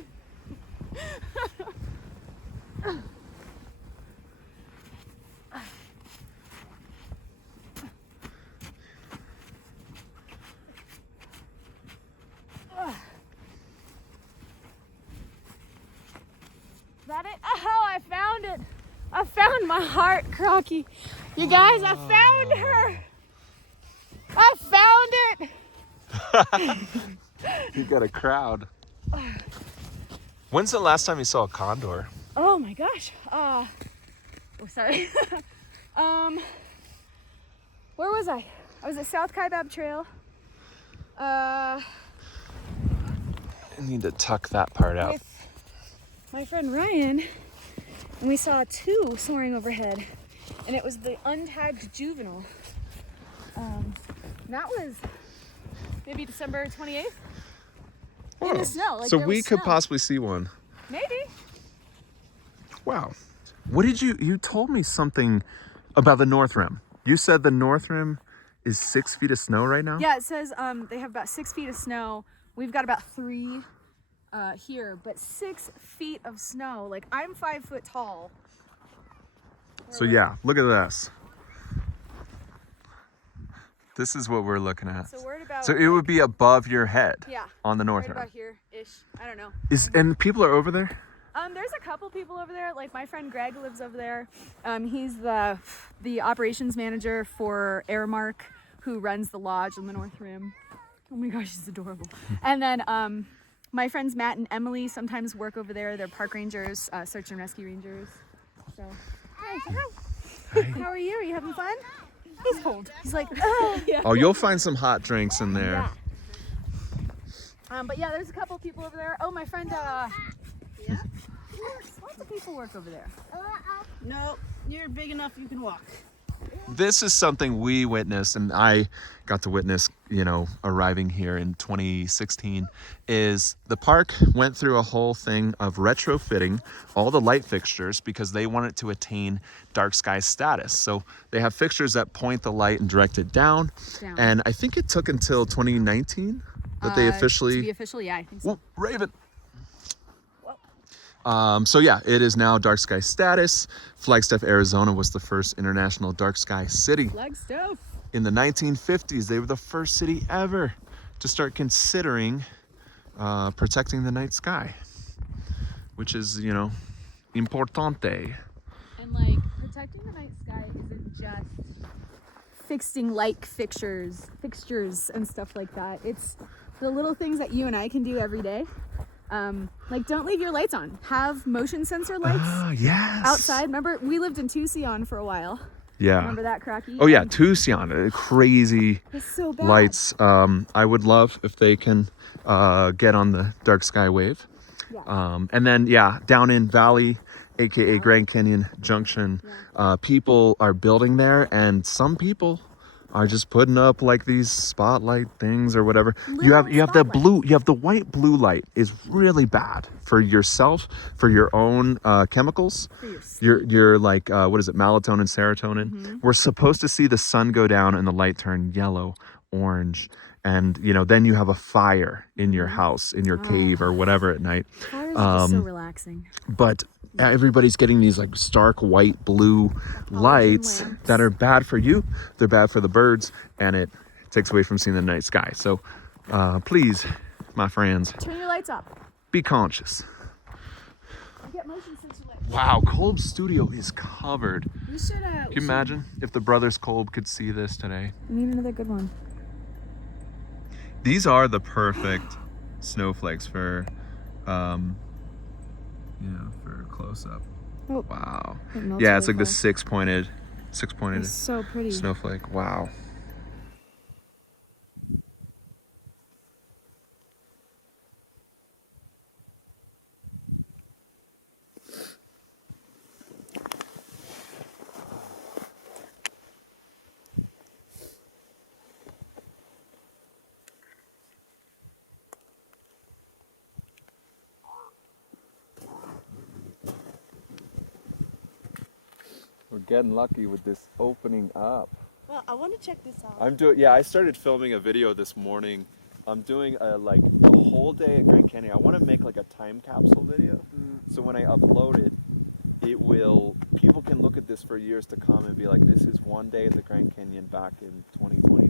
found my heart, Crocky. You guys, I found her. I found it. You got a crowd. When's the last time you saw a condor? Oh my gosh. Oh, sorry. Where was I? I was at South Kaibab Trail. I need to tuck that part out. With my friend Ryan, and we saw two soaring overhead, and it was the untagged juvenile. That was maybe December 28th. In the snow. Like So there we was could snow. possibly see one. Maybe. Wow. What did you told me something about the North Rim. You said the North Rim is 6 feet of snow right now? Yeah, it says they have about 6 feet of snow. We've got about 3 here, but 6 feet of snow. Like, I'm 5 foot tall. So yeah, look at this. This is what we're looking at. So we're at about. So it would be above your head. Yeah. On the North Right Rim. about here-ish. I don't know. And people are over there? There's a couple people over there. Like my friend Greg lives over there. He's the operations manager for Airmark, who runs the lodge on the North Rim. Oh my gosh, he's adorable. And then my friends Matt and Emily sometimes work over there. They're park rangers, search and rescue rangers. So, hi. How are you? Are you having fun? He's cold. He's like, yeah. Oh, you'll find some hot drinks in there. But yeah, there's a couple people over there. Oh, my friend. Yeah. Lots of people work over there. No, you're big enough you can walk. This is something we witnessed, and I got to witness, arriving here in 2016, is the park went through a whole thing of retrofitting all the light fixtures because they wanted to attain dark sky status. So they have fixtures that point the light and direct it down. And I think it took until 2019 that they officially... To be official, yeah, I think so. Whoa, Raven! So yeah, it is now dark sky status. Flagstaff, Arizona was the first international dark sky city. Flagstaff. In the 1950s, they were the first city ever to start considering protecting the night sky, which is, importante. And like protecting the night sky isn't just fixing light fixtures and stuff like that. It's the little things that you and I can do every day. Like don't leave your lights on. Have motion sensor lights Yes. outside. Remember, we lived in Tucson for a while. Yeah. Remember that, Crocky? Oh yeah, Tucson, crazy It's so bad. lights. I would love if they can get on the dark sky wave. Yeah. And then down in Valley, aka Grand Canyon Junction, people are building there, and some people are just putting up like these spotlight things or whatever. You have the white blue light is really bad for yourself, for your own chemicals. Your like what is it, melatonin, serotonin. Mm-hmm. We're supposed to see the sun go down and the light turn yellow, orange, and then you have a fire in your house, in your cave or whatever at night. Fires are just so relaxing. But everybody's getting these like stark white blue lights lamps. that are bad for you. They're bad for the birds, and it takes away from seeing the night sky. So please, my friends, Turn your lights off. be conscious. Get motion sensor lights. Wow, Kolb's studio is covered. We should Can you imagine if the brothers Kolb could see this today? We need another good one. These are the perfect snowflakes for for close up. Oh. Wow. It melts Yeah, it's really like the fast. six-pointed It's so pretty. snowflake. Wow. We're getting lucky with this opening up. Well, I want to check this out. I started filming a video this morning. I'm doing a whole day at Grand Canyon. I want to make like a time capsule video. So when I upload it, people can look at this for years to come and be like, this is one day at the Grand Canyon back in 2023.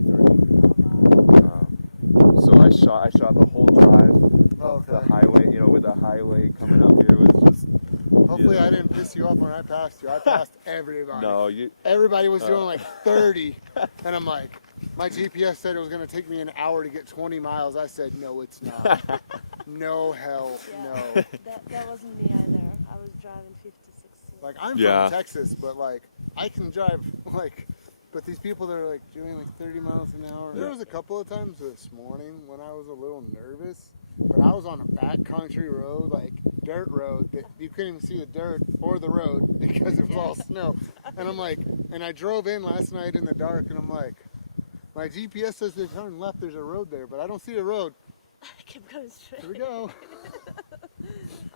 So I shot the whole drive of the highway, with the highway coming up here was just Hopefully I didn't piss you off when I passed you. I passed everybody. No, you. Everybody was doing like 30, and I'm like, my GPS said it was gonna take me an hour to get 20 miles. I said, no, it's not. No, hell, no. That wasn't me either. I was driving 50, 60. Like, I'm Yeah. from Texas, but like, I can drive like, but these people that are like doing like 30 miles an hour. There was a couple of times this morning when I was a little nervous, but I was on a backcountry road, like dirt road, that you couldn't even see the dirt or the road because it was all snow. And I'm like, and I drove in last night in the dark, and I'm like, my GPS says to turn left, there's a road there, but I don't see a road. I kept going straight. Here we go.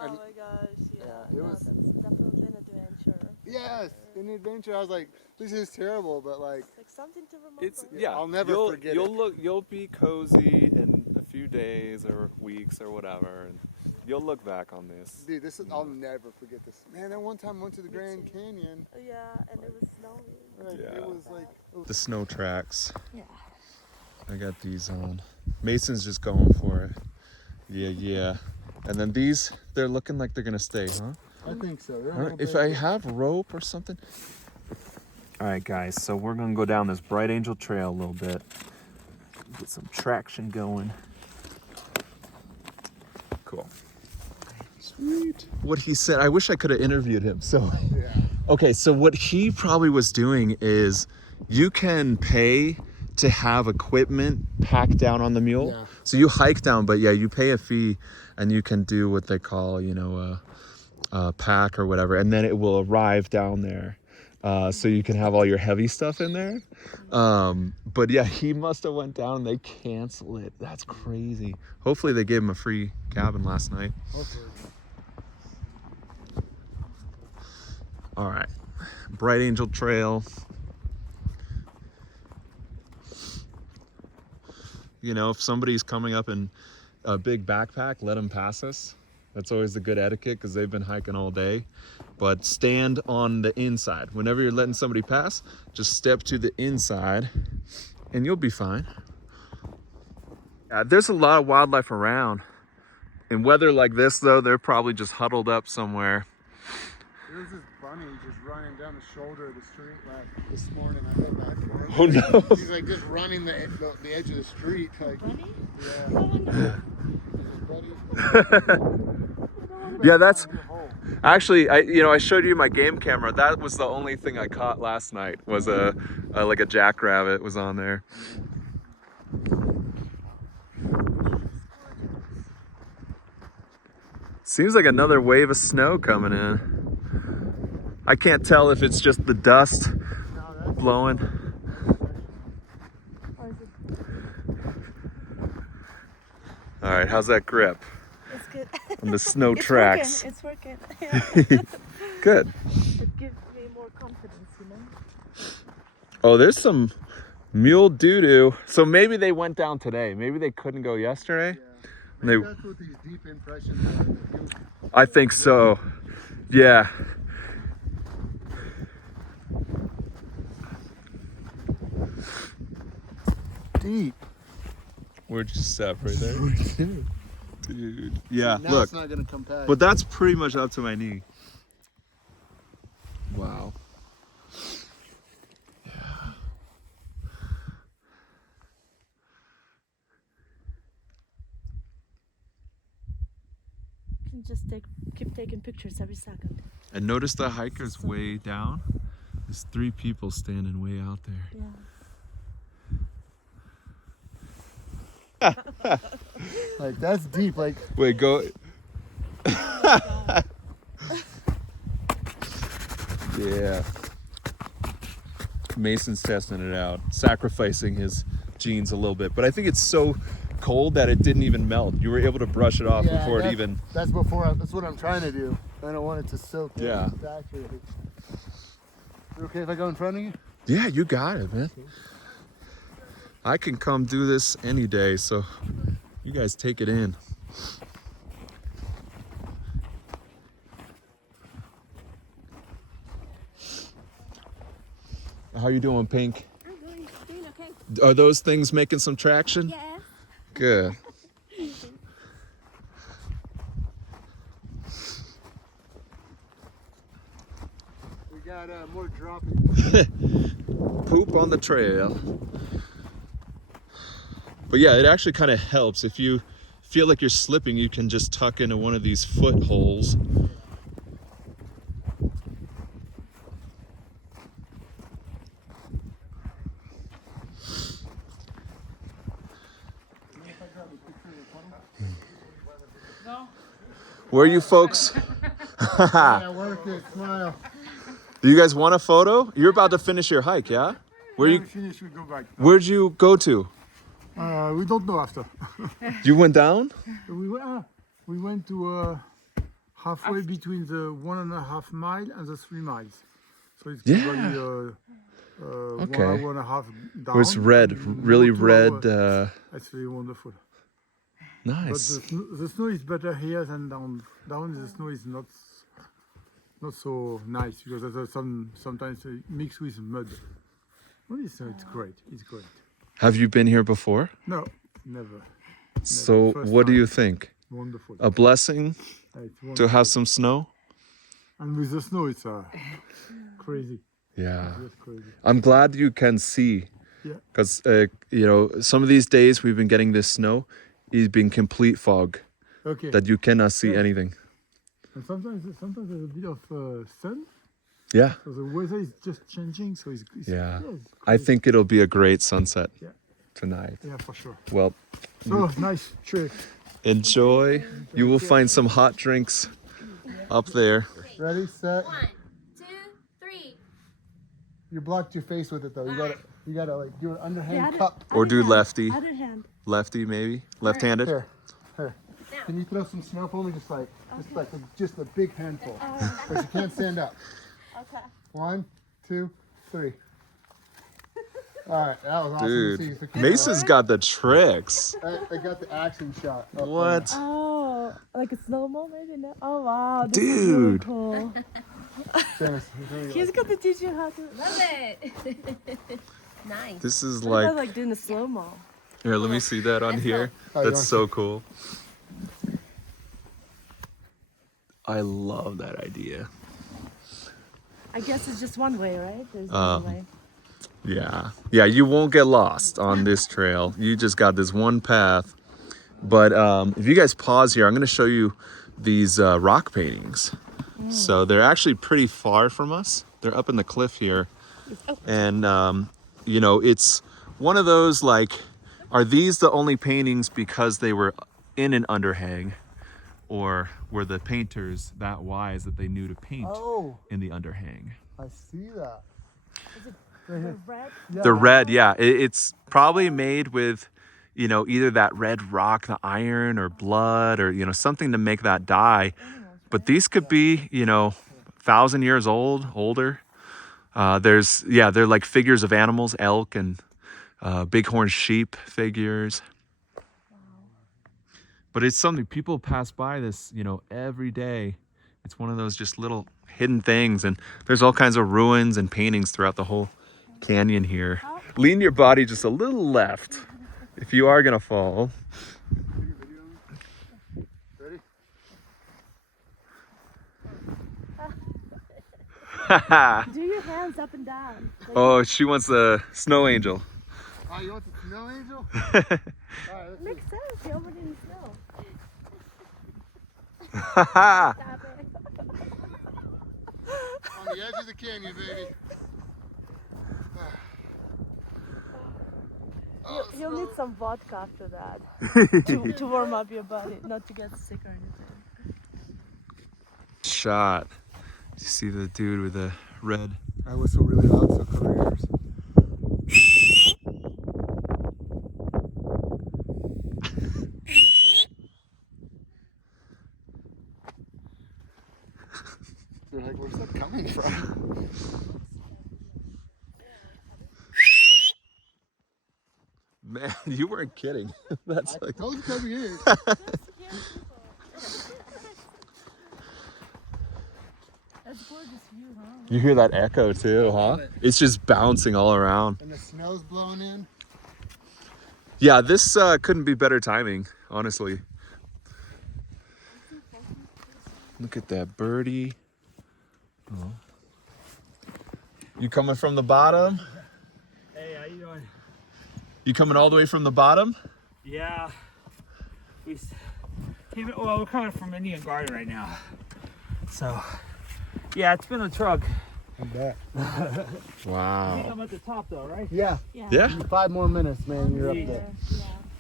Oh my gosh, yeah. it No, was- that's definitely an adventure. Yes, an adventure. I was like, this is terrible, but like, It's like something to remember. It's yeah. I'll never you'll, forget you'll it. You'll be cozy in a few days or weeks or whatever, and you'll look back on this. dude, this is, I'll never forget this. Man, that one time I went to the Grand Canyon. Yeah, and it was snowing. Like, Yeah. It was like, The snow tracks. Yeah. I got these on. Mason's just going for it. Yeah. And then these, they're looking like they're gonna stay, huh? I think so. They're a All right, little if bit- I have rope or something. All right, guys, so we're gonna go down this Bright Angel Trail a little bit. Get some traction going. Cool. Sweet. What he said, I wish I could have interviewed him. So, Yeah. okay, so what he probably was doing is you can pay to have equipment packed down on the mule. Yeah. So you hike down, but yeah, you pay a fee and you can do what they call, a pack or whatever, and then it will arrive down there. So you can have all your heavy stuff in there. But yeah, he must have went down and they canceled it. That's crazy. Hopefully they gave him a free cabin last night. Hopefully. All right, Bright Angel Trail. You know, if somebody's coming up in a big backpack, let them pass us. That's always the good etiquette because they've been hiking all day. But stand on the inside. Whenever you're letting somebody pass, just step to the inside and you'll be fine. There's a lot of wildlife around. In weather like this, though, they're probably just huddled up somewhere. There was this bunny just running down the shoulder of the street like this morning. I felt bad for him. Oh, no. He's like just running the edge of the street. Like, Bunny? yeah. Yeah, that's actually, I showed you my game camera. That was the only thing I caught last night was like a jackrabbit was on there. Seems like another wave of snow coming in. I can't tell if it's just the dust blowing. All right, how's that grip It's good. on the snow It's tracks? Working. It's working. Yeah. Good. It gives me more confidence, you know? Oh, there's some mule doo-doo. So maybe they went down today. Maybe they couldn't go yesterday. And Maybe they, that's what these deep impressions are. That you- I think so. Yeah. Deep. Where'd you step right there? Dude. Yeah, Now look. it's not gonna come back. But that's pretty much up to my knee. Wow. You can just keep taking pictures every second. And notice the hiker's way down. There's 3 people standing way out there. Yeah. Like that's deep. Like Wait, go. Yeah. Mason's testing it out, sacrificing his jeans a little bit. But I think it's so cold that it didn't even melt. You were able to brush it off yeah, before it that's- even. That's that's what I'm trying to do. I don't want it to soak in. Yeah. Saturate it. Is it okay if I go in front of you? Yeah, you got it, man. I can come do this any day, so you guys take it in. How you doing, Pink? I'm doing okay. Are those things making some traction? Yeah. Good. Poop on the trail. But yeah, it actually kind of helps. If you feel like you're slipping, you can just tuck into one of these footholes. Where are you folks? Yeah, work it, smile. Do you guys want a photo? You're about to finish your hike, yeah? Where you? Finish, we go back. Where'd you go to? We don't know after. You went down? We went to halfway between the 1.5 mile and the 3 miles. So it's Yeah. probably Okay. 1.5 down. It was red, and really more 2 red. hours. That's really wonderful. But Nice. the snow is better here than down. Down the snow is not so nice because there's sometimes mixed with mud. Well, it's great. It's great. Have you been here before? No, never. So First what do time. you think? Wonderful. A blessing It's to wonderful. have some snow? And with the snow, it's crazy. Yeah. Just crazy. I'm glad you can see. Yeah. Because, you know, some of these days we've been getting this snow. It's been complete fog Okay. that you cannot see Yeah. anything. And sometimes there's a bit of sun, Yeah. so the weather is just changing. So it's Yeah. it's I crazy. think it'll be a great sunset Yeah. tonight. Yeah, for sure. Well, So nice trip. enjoy. You will find some hot drinks up there. Ready, set. 1, 2, 3. You blocked your face with it though. You gotta like do an underhand other- cup. Or do lefty. Other hand. Lefty, maybe? Left-handed? Here. Can you throw some snow for me? Just a big handful. But you can't stand up. Okay. 1, 2, 3. All right, that was awesome Dude, to see. So keep Mason's got the tricks. I got the action shot. up What? Oh, like a slow-mo maybe? No? Oh, wow. This Dude. is really cool. there. Dennis, really He's gonna teach you how to... Love it. Nice. This is What about like, like doing a slow-mo? here, let me see that on here. Oh, you That's want so cool. I love that idea. I guess it's just one way, right? There's Um, one way. Yeah. Yeah, you won't get lost on this trail. You just got this one path. But if you guys pause here, I'm going to show you these rock paintings. So they're actually pretty far from us. They're up in the cliff here. And, you know, it's one of those like, are these the only paintings because they were in an underhang? Or were the painters that wise that they knew to paint Oh, in the underhang? I see that. The red? The red, yeah. It's probably made with, you know, either that red rock, the iron, or blood, or, you know, something to make that dye. But these could be, you know, 1,000 years old, older. They're like figures of animals, elk and bighorn sheep figures. But it's something people pass by this, you know, every day. It's one of those just little hidden things. And there's all kinds of ruins and paintings throughout the whole canyon here. Lean your body just a little left if you are gonna fall. Ready? Do your hands up and down. Like, Oh, she wants the snow angel. Oh, you want the snow angel? All right, let's makes sense. You're already in the snow. Ha Stop it. on the edge of the canyon, baby. You'll need some vodka after that to warm up your body, not to get sick or anything. Shot. You see the dude with the red. I whistle really loud, so cover your ears. They're like, where's that coming from? Man, you weren't kidding. That's I like. told you cover your ears. That's gorgeous view, huh? You hear that echo too, huh? It's just bouncing all around. And the snow's blowing in. Yeah, this couldn't be better timing, honestly. Look at that birdie. Oh. You coming from the bottom? Hey, how you doing? You coming all the way from the bottom? Yeah. We're coming from Indian Garden right now. So, yeah, it's been a trug. I'm back. Wow. I'm at the top though, right? Yeah. Yeah? 5 more minutes, man. You're up there.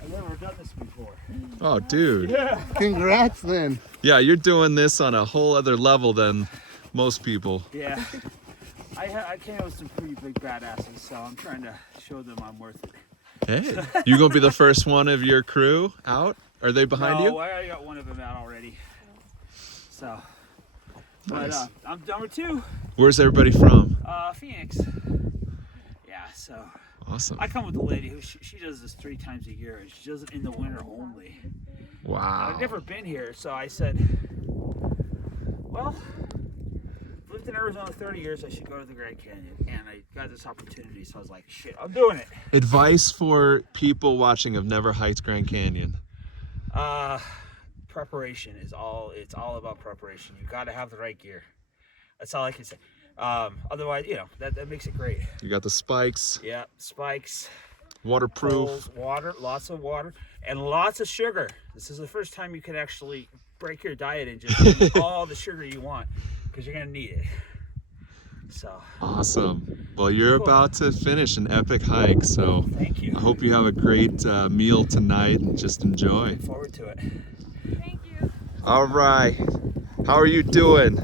I've never done this before. Oh, dude. Yeah. Congrats, then. Yeah, you're doing this on a whole other level than most people. Yeah. I came with some pretty big badasses, so I'm trying to show them I'm worth it. Hey, you gonna be the first one of your crew out? Are they behind you? No, I got one of them out already. So, Nice. but I'm number 2. Where's everybody from? Phoenix. Yeah, so Awesome. I come with a lady who she does this 3 times a year, and she does it in the winter only. Wow. I've never been here, so I said, well, I've lived in Arizona 30 years, I should go to the Grand Canyon, and I got this opportunity, so I was like, shit, I'm doing it. Advice for people watching have never hiked Grand Canyon. Preparation is all. It's all about preparation. You got to have the right gear. That's all I can say. Otherwise, that makes it great. You got the spikes, Yeah, spikes, waterproof. poles, water, lots of water, and lots of sugar. This is the first time you can actually break your diet and just eat all the sugar you want, because you're gonna need it. So. Awesome. Well, you're about to finish an epic hike, so Thank you. I hope you have a great meal tonight and just enjoy. Look forward to it. Thank you. All right. How are you doing?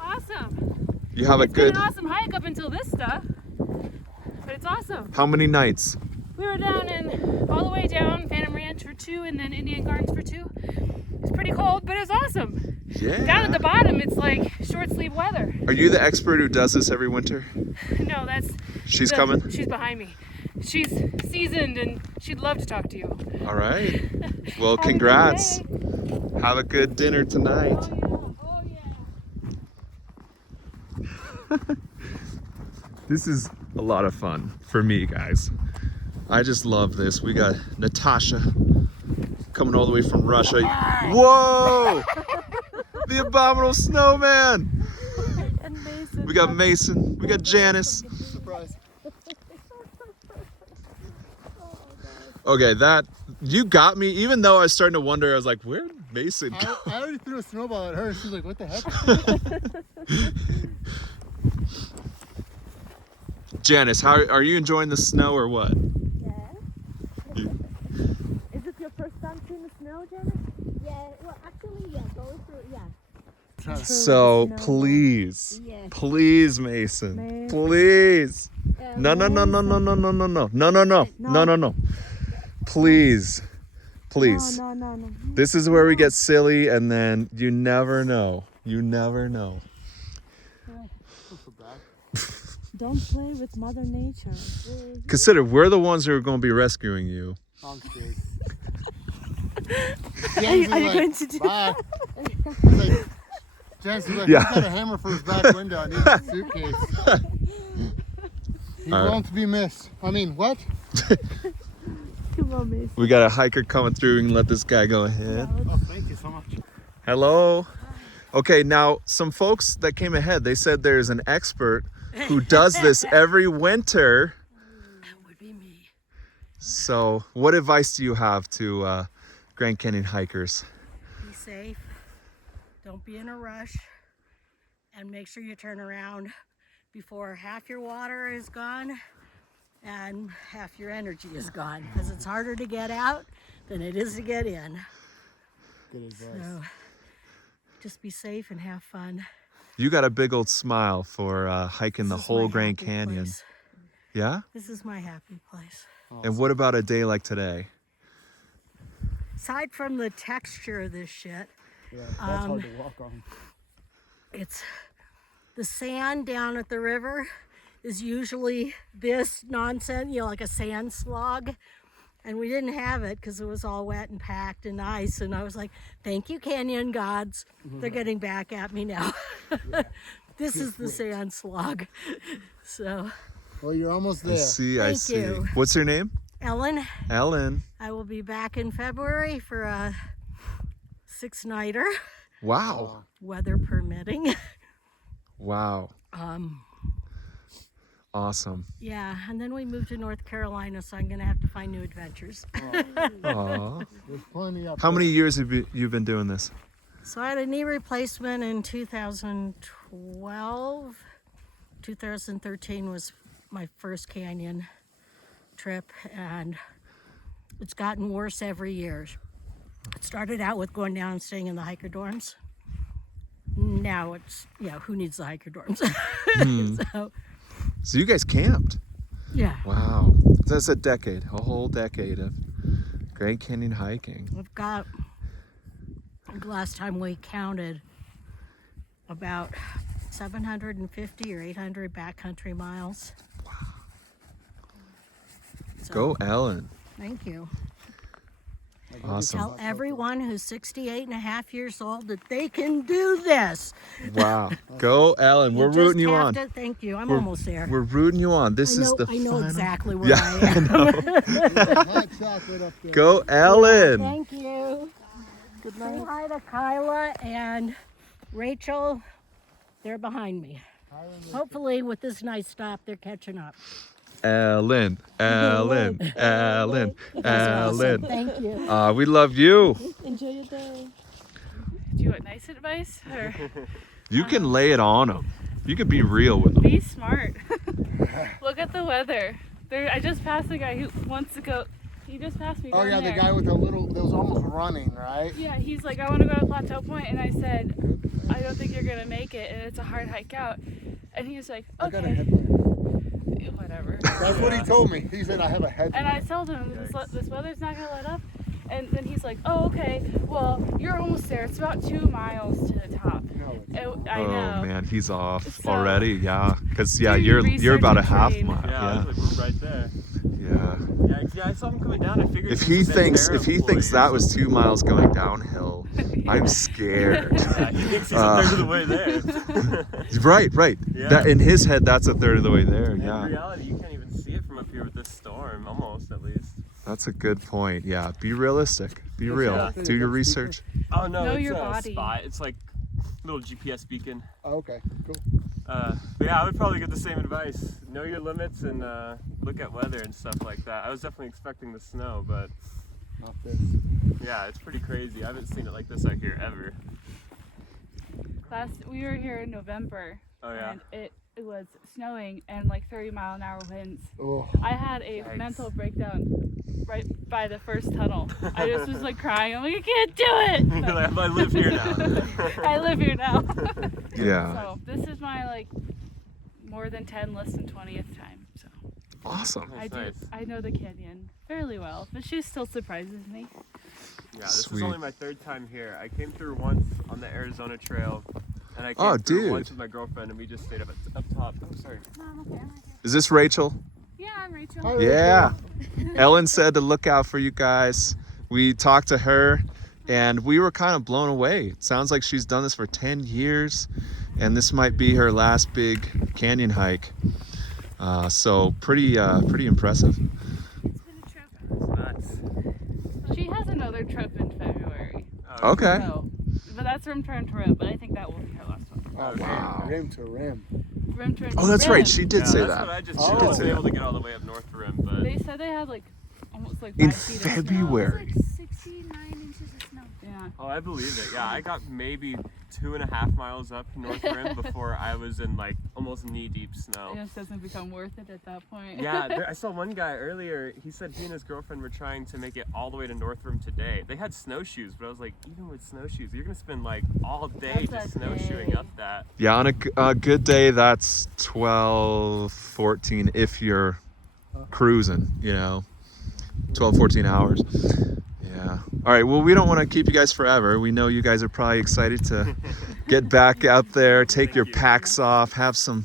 Awesome. You have a It's good. been an awesome hike up until this stuff, but it's awesome. How many nights? We were all the way down Phantom Ranch for 2 and then Indian Gardens for 2. It's pretty cold, but it was awesome. Yeah. Down at the bottom, it's like short sleeve weather. Are you the expert who does this every winter? No, that's... She's coming? She's behind me. She's seasoned and she'd love to talk to you. All right. Well, Have a good congrats. day. Have a good dinner tonight. Oh yeah. This is a lot of fun for me, guys. I just love this. We got Natasha coming all the way from Russia. Whoa! The abominable snowman. And Mason. We got Mason. We got Janice. Surprise. Okay, that you got me. Even though I was starting to wonder, I was like, "Where did Mason go?" I already threw a snowball at her. She's like, what the heck? Janice, how are you enjoying the snow or what? Yeah. Is it your first time seeing the snow, Janet? Yeah, well, actually, yeah, going through, yeah. So please, Yes. please, Mason, please. No, no, no, no, no, no, no, no, no, no, no, no, no, no, no. Please, please. No. This is where we get silly, and then you never know. You never know. Don't play with Mother Nature. Consider we're the ones who are going to be rescuing you. I'm scared. Are you going to do Bye. Like, Jensen's like, Yeah. he's got a hammer for his back window. I need a suitcase. He's All right. going to be missed. I mean, what? Come on, Mason. We got a hiker coming through. We can let this guy go ahead. Oh, thank you so much. Hello. Okay, now some folks that came ahead, they said there's an expert who does this every winter. That would be me. So what advice do you have to Grand Canyon hikers? Be safe, don't be in a rush, and make sure you turn around before half your water is gone and half your energy is gone, because it's harder to get out than it is to get in. Good advice. So just be safe and have fun. You got a big old smile for hiking the This is whole my Grand happy Canyon. place. Yeah? This is my happy place. And what about a day like today? Aside from the texture of this shit, Yeah, that's hard to walk on. it's the sand down at the river is usually this nonsense, like a sand slog. And we didn't have it because it was all wet and packed and ice. And I was like, thank you, canyon gods. They're getting back at me now. This is the sand slog. So, Well, you're almost there. I see, I Thank see. you. What's her name? Ellen, Ellen. I will be back in February for a 6-nighter, Wow. weather permitting. Wow. Awesome. Yeah, and then we moved to North Carolina, so I'm gonna have to find new adventures. Aw. There's plenty up How there. many years have you been doing this? So I had a knee replacement in 2012. 2013 was my first canyon trip, and it's gotten worse every year. It started out with going down and staying in the hiker dorms. Now it's, who needs the hiker dorms? So you guys camped? Yeah. Wow. That's a decade, a whole decade of Grand Canyon hiking. We've got, the last time we counted, about 750 or 800 backcountry miles. Wow. So, Go Ellen. Thank you. Awesome. Tell everyone who's 68 and a half years old that they can do this. Wow. Go Ellen. We're You just rooting you have on. to- thank you. I'm We're- almost there. We're rooting you on. This I know, is the I know final. exactly where Yeah, I am. Hot chocolate up there. Go Ellen. Thank you. Good night. Say hi to Kyla and Rachel. They're behind me. Hopefully, with this nice stop, they're catching up. Ellen. Ellen. Ellen. You guys are awesome. Ellen. Thank you. We love you. Enjoy your day. Do you want nice advice or You can lay it on them. You can be real with them. be smart? Look at the weather. I just passed a guy who wants to go. He just passed me. Oh down yeah, there. the guy with the little, that was almost running, right? Yeah, he's like, I want to go to Plateau Point, and I said, I don't think you're gonna make it, and it's a hard hike out. And he was like, I got a okay, headlamp. whatever. That's what he told me. He said I have a headlamp. And I told him this weather's not gonna let up. And then he's like, oh, okay, well, you're almost there. It's about 2 miles to the top. No, And I know. Oh man, he's off So, already. Yeah, because do your you're about a research half and mile. Yeah, Yeah, it's like right there. yeah. Yeah, I saw him coming down. I figured If he he was a thinks Ventura that was 2 miles going downhill, I'm scared. employee. He thinks he's a third of the way there. Right. Yeah. That in his head, that's a third of the way there. In Yeah, reality, you can't even see it from up here with this storm, almost at least. that's a good point. Yeah, be realistic. Be real. Yeah. Do your research. Oh no, Know it's your a body. spot. It's like a little GPS beacon. Oh, okay, cool. But yeah, I would probably get the same advice. Know your limits and look at weather and stuff like that. I was definitely expecting the snow, but Not this. yeah, it's pretty crazy. I haven't seen it like this out here ever. We were here in November, Oh yeah. and it was snowing and like 30-mile-an-hour winds. Oh, I had a Yikes. mental breakdown right by the first tunnel. I just was like crying. I'm like, I can't do it. You're like, I live here now. I live here now. Yeah, So this is my like more than 10, less than 20th time. So awesome. I do. Nice. I know the canyon fairly well, but she still surprises me. Yeah, this Sweet. is only my 3rd time here. I came through once on the Arizona Trail, and I came Oh, through dude. once with my girlfriend, and we just stayed up top. Oh, sorry. Is this Rachel? Yeah, I'm Rachel. Hi, Yeah. Ellen said to look out for you guys. We talked to her and we were kind of blown away. It sounds like she's done this for 10 years and this might be her last big canyon hike. So pretty impressive. It's been a trip. Nuts. She has another trip in February. Okay. So, but that's rim to rim, but I think that will be her last one. Oh, Wow. Rim to rim. Rim to Oh, that's rim. right. She did Yeah, say that's that. what I just Oh. did. She I did wasn't say able to get all the way up North Rim, but They said they had like almost like In 5 feet of snow. February. 69 inches of snow. Yeah. oh, I believe it. Yeah, I got maybe 2.5 miles up North Rim before I was in like almost knee-deep snow. It just doesn't become worth it at that point. Yeah, I saw one guy earlier. He said he and his girlfriend were trying to make it all the way to North Rim today. They had snowshoes, but I was like, even with snowshoes, you're gonna spend like all day That's just a snowshoeing day. up that. Yeah, on a good day, that's 12, 14 if you're cruising, 12, 14 hours. Yeah. All right, well, we don't want to keep you guys forever. We know you guys are probably excited to get back out there, take your packs off, have some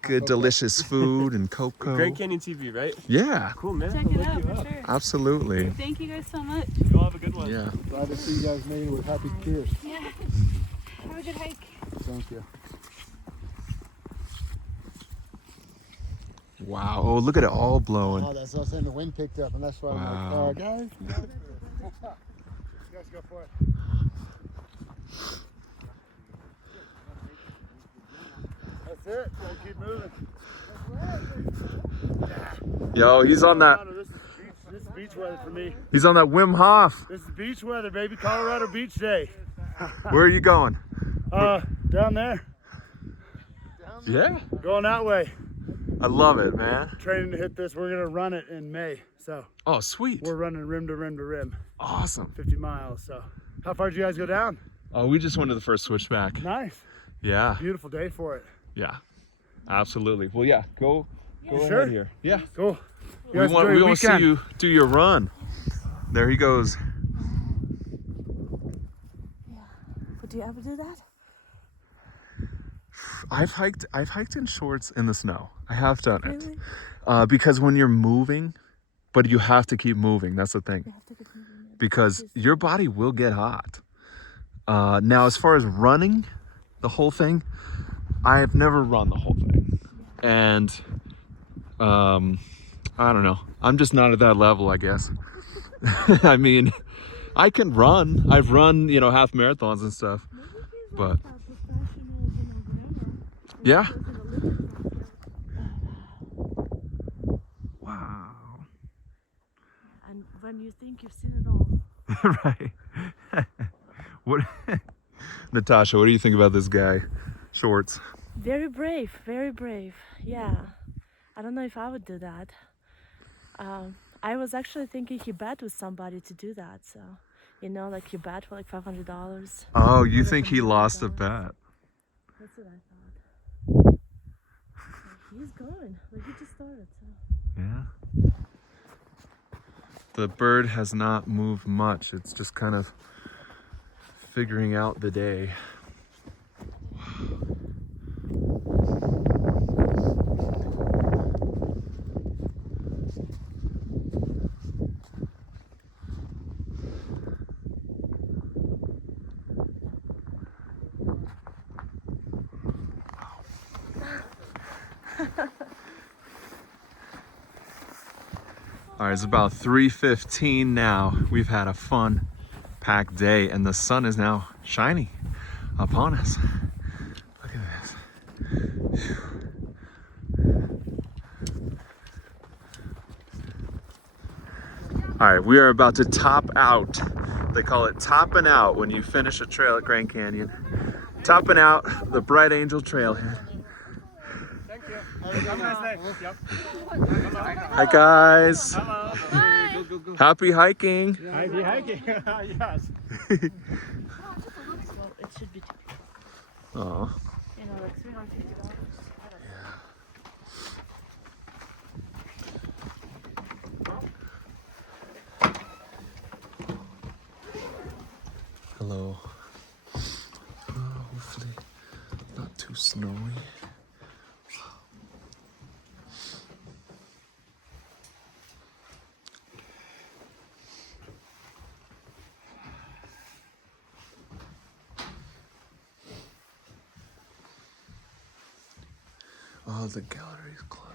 good, delicious food and cocoa. GrandCanyonTV, right? Yeah, Cool, man. Check I'll it look out you for up. sure. absolutely. Thank you guys so much. You all have a good one. Yeah. Glad to see you guys made it with happy tears. Yeah. Have a good hike. Thank you. Wow. Oh, look at it all blowing. Oh, that's what I was saying. The wind picked up, and that's why Wow. I'm like, guys, you guys go for it. That's it. Gotta keep moving. Yo, he's on that. This is beach weather for me. He's on that Wim Hof. This is beach weather, baby. Colorado Beach Day. Where are you going? Down there. Yeah. Going that way. I love it, man. Training to hit this. We're gonna run it in May. So. Oh, sweet. We're running rim to rim to rim. Awesome. 50 miles. So. How far did you guys go down? Oh, we just went to the first switchback. Nice. Yeah. Beautiful day for it. Yeah. Absolutely. Well, yeah. Go sure? ahead here. Yeah. Cool. We want to see you do your run. There he goes. Would you ever do that? I've hiked in shorts in the snow. I have done it. Because when you're moving, but you have to keep moving. That's the thing. Because your body will get hot. Now, as far as running the whole thing, I have never run the whole thing. And I don't know. I'm just not at that level, I guess. I mean, I can run. I've run, half marathons and stuff. But yeah. Wow. And when you think you've seen it all. Right. What, Natasha, what do you think about this guy? Shorts. Very brave, very brave. Yeah. I don't know if I would do that. I was actually thinking he bet with somebody to do that. So, like he bet for like $500. Oh, you think he lost a bet? That's what I thought. He's going. Like he just started. So. Yeah. The bird has not moved much. It's just kind of figuring out the day. All right, it's about 3:15 now. We've had a fun, packed day, and the sun is now shining upon us. Look at this. All right, we are about to top out. They call it topping out when you finish a trail at Grand Canyon. Topping out the Bright Angel Trailhead. Thank you. Have a nice day. Yep. Hi guys. Hello. Hi. Happy hiking. Happy hiking. Yes. Well, it should be. Oh. Like $350. Hello. Hopefully not too snowy. Oh, the gallery's closed.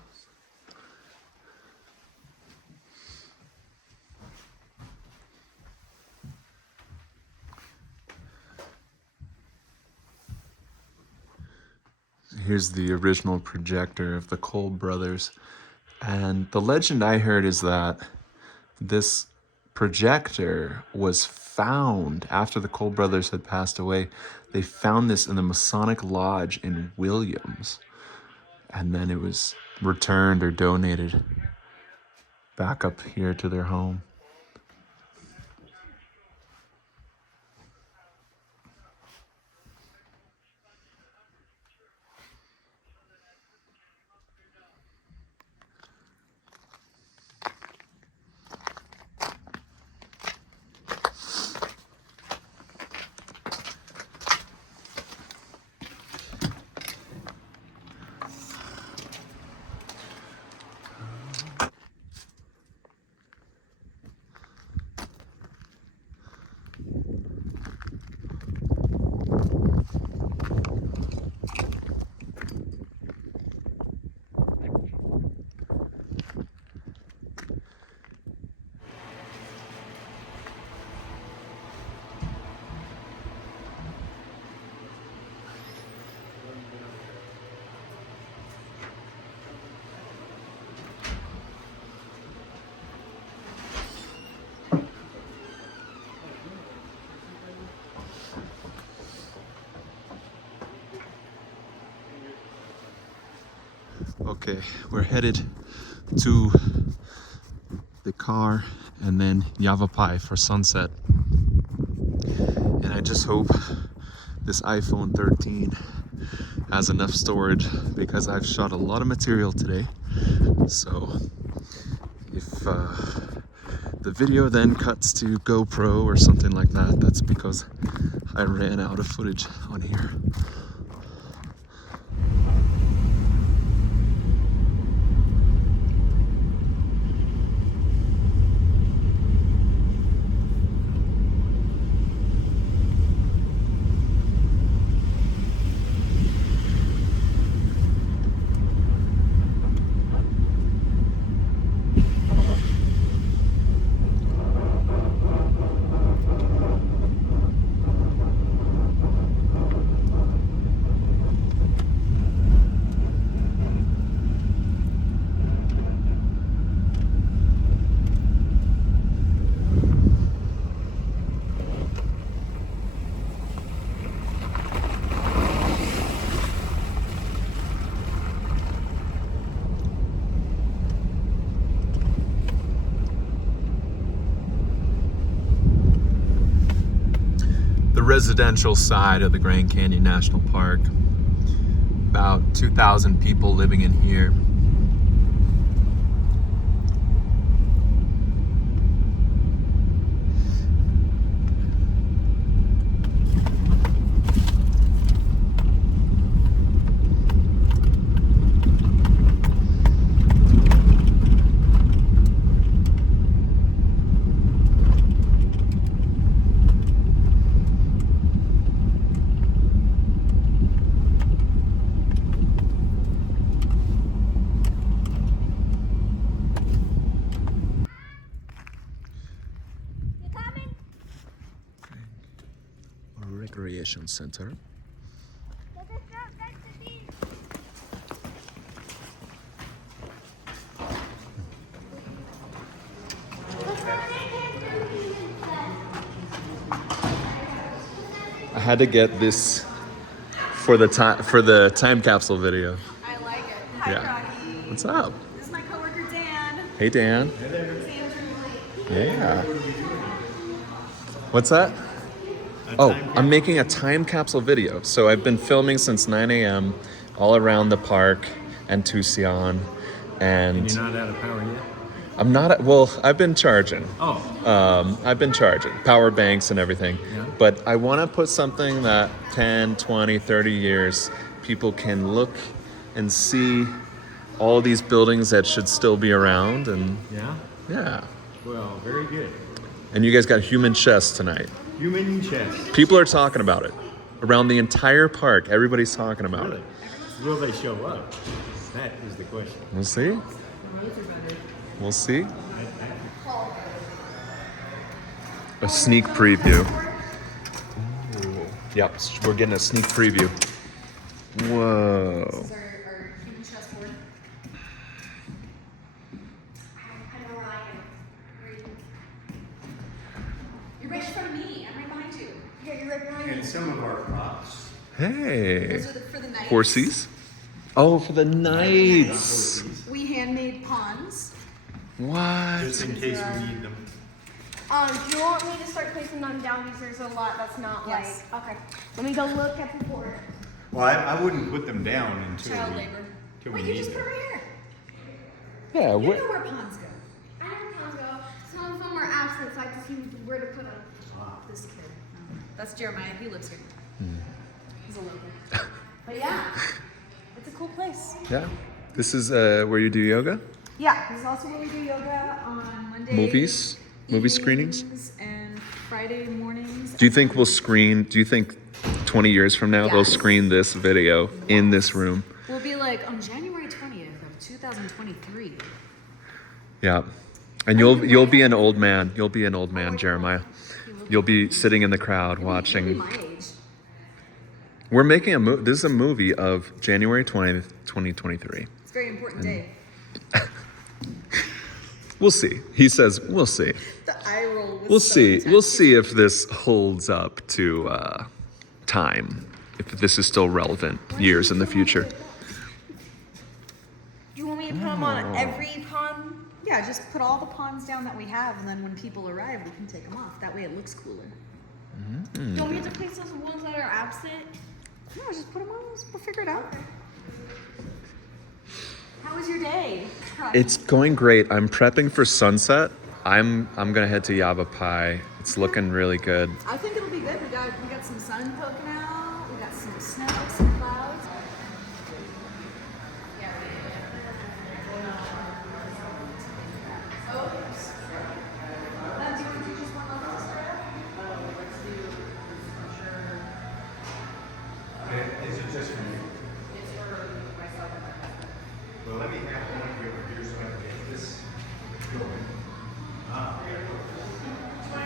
Here's the original projector of the Cole brothers. And the legend I heard is that this projector was found after the Cole brothers had passed away. They found this in the Masonic Lodge in Williams. And then it was returned or donated back up here to their home. Okay, we're headed to the car and then Yavapai for sunset. And I just hope this iPhone 13 has enough storage because I've shot a lot of material today. So if the video then cuts to GoPro or something like that, that's because I ran out of footage on here. Residential side of the Grand Canyon National Park. About 2,000 people living in here. Recreation center. I had to get this for the time capsule video. I like it. Hi, Yeah. Rocky. What's up? This is my coworker Dan. Hey Dan. Sam's really late. Yeah. What's that? Oh, I'm making a time capsule video. So I've been filming since 9 a.m. all around the park and Tucson. And you're not out of power yet? I'm not, well, I've been charging. Oh. I've been charging, power banks and everything. Yeah. But I want to put something that 10, 20, 30 years, people can look and see all these buildings that should still be around. And Yeah? yeah. Well, very good. And you guys got human chess tonight. Human chess. People are talking about it. Around the entire park, everybody's talking about Really? it. Will they show up? That is the question. We'll see. We'll see. A sneak preview. Ooh. Yep, we're getting a sneak preview. Whoa. This is our human chessboard. You're right in front of me. I'm right behind you. Yeah, you're right behind me. And some of our props. Hey. Those are for the knights. Horsies? Oh, for the knights. We handmade pawns. What? Just in case we need them. Do you want me to start placing them down because there's a lot that's not Yes. like, okay. Let me go look at the board. Well, I wouldn't put them down until Child we, labor. until we Wait, you need just put them. them right here. Yeah, You what? know where pawns go. I know where to go. Some of them are absent, so I have to see where to put them. This kid. Oh, that's Jeremiah. He lives here. He's a local. But yeah, it's a cool place. Yeah. This is where you do yoga? Yeah, this is also where we do yoga on Monday. Movies? Movie screenings? And Friday mornings. Do you think we'll screen, do you think 20 years from now they'll Yes. screen this video in this room? We'll be like on January 20th of 2023. Yeah. And you'll be an old man. You'll be an old man, Jeremiah. You'll be sitting in the crowd watching. My age. We're making this is a movie of January 20th, 2023. It's a very important day. We'll see. He says, we'll see. The eye roll was We'll so see. intense. We'll see if this holds up to time. If this is still relevant years in the future. them on every pond. Yeah, just put all the ponds down that we have, and then when people arrive, we can take them off. That way it looks cooler. Don't we have to place those ones that are absent? No, just put them on. We'll figure it out. How was your day? It's going great. I'm prepping for sunset. I'm gonna head to Yavapai. It's looking really good. I think it'll be good. We got some sun poking out. We got some snow, some clouds. Is it just for you? It's for myself and my husband. Well, let me have one of you over here so I can get this going.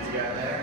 You got that?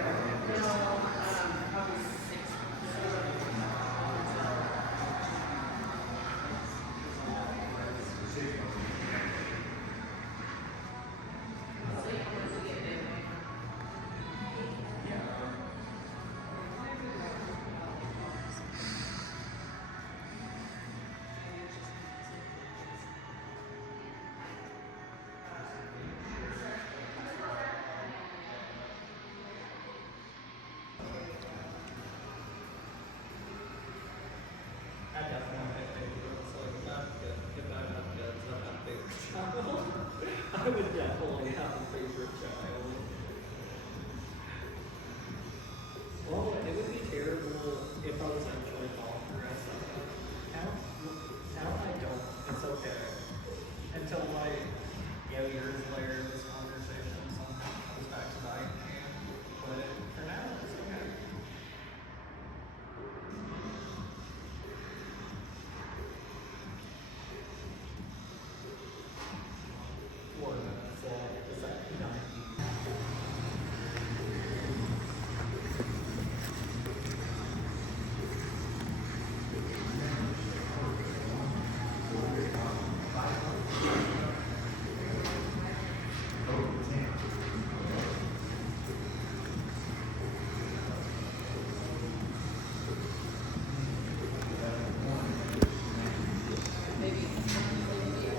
I would definitely have a favorite child. Well, it would be terrible if I was actually called for us. Now I don't. It's okay. Until like, years later, this conversation somehow comes back to bite me. But for now, it's okay.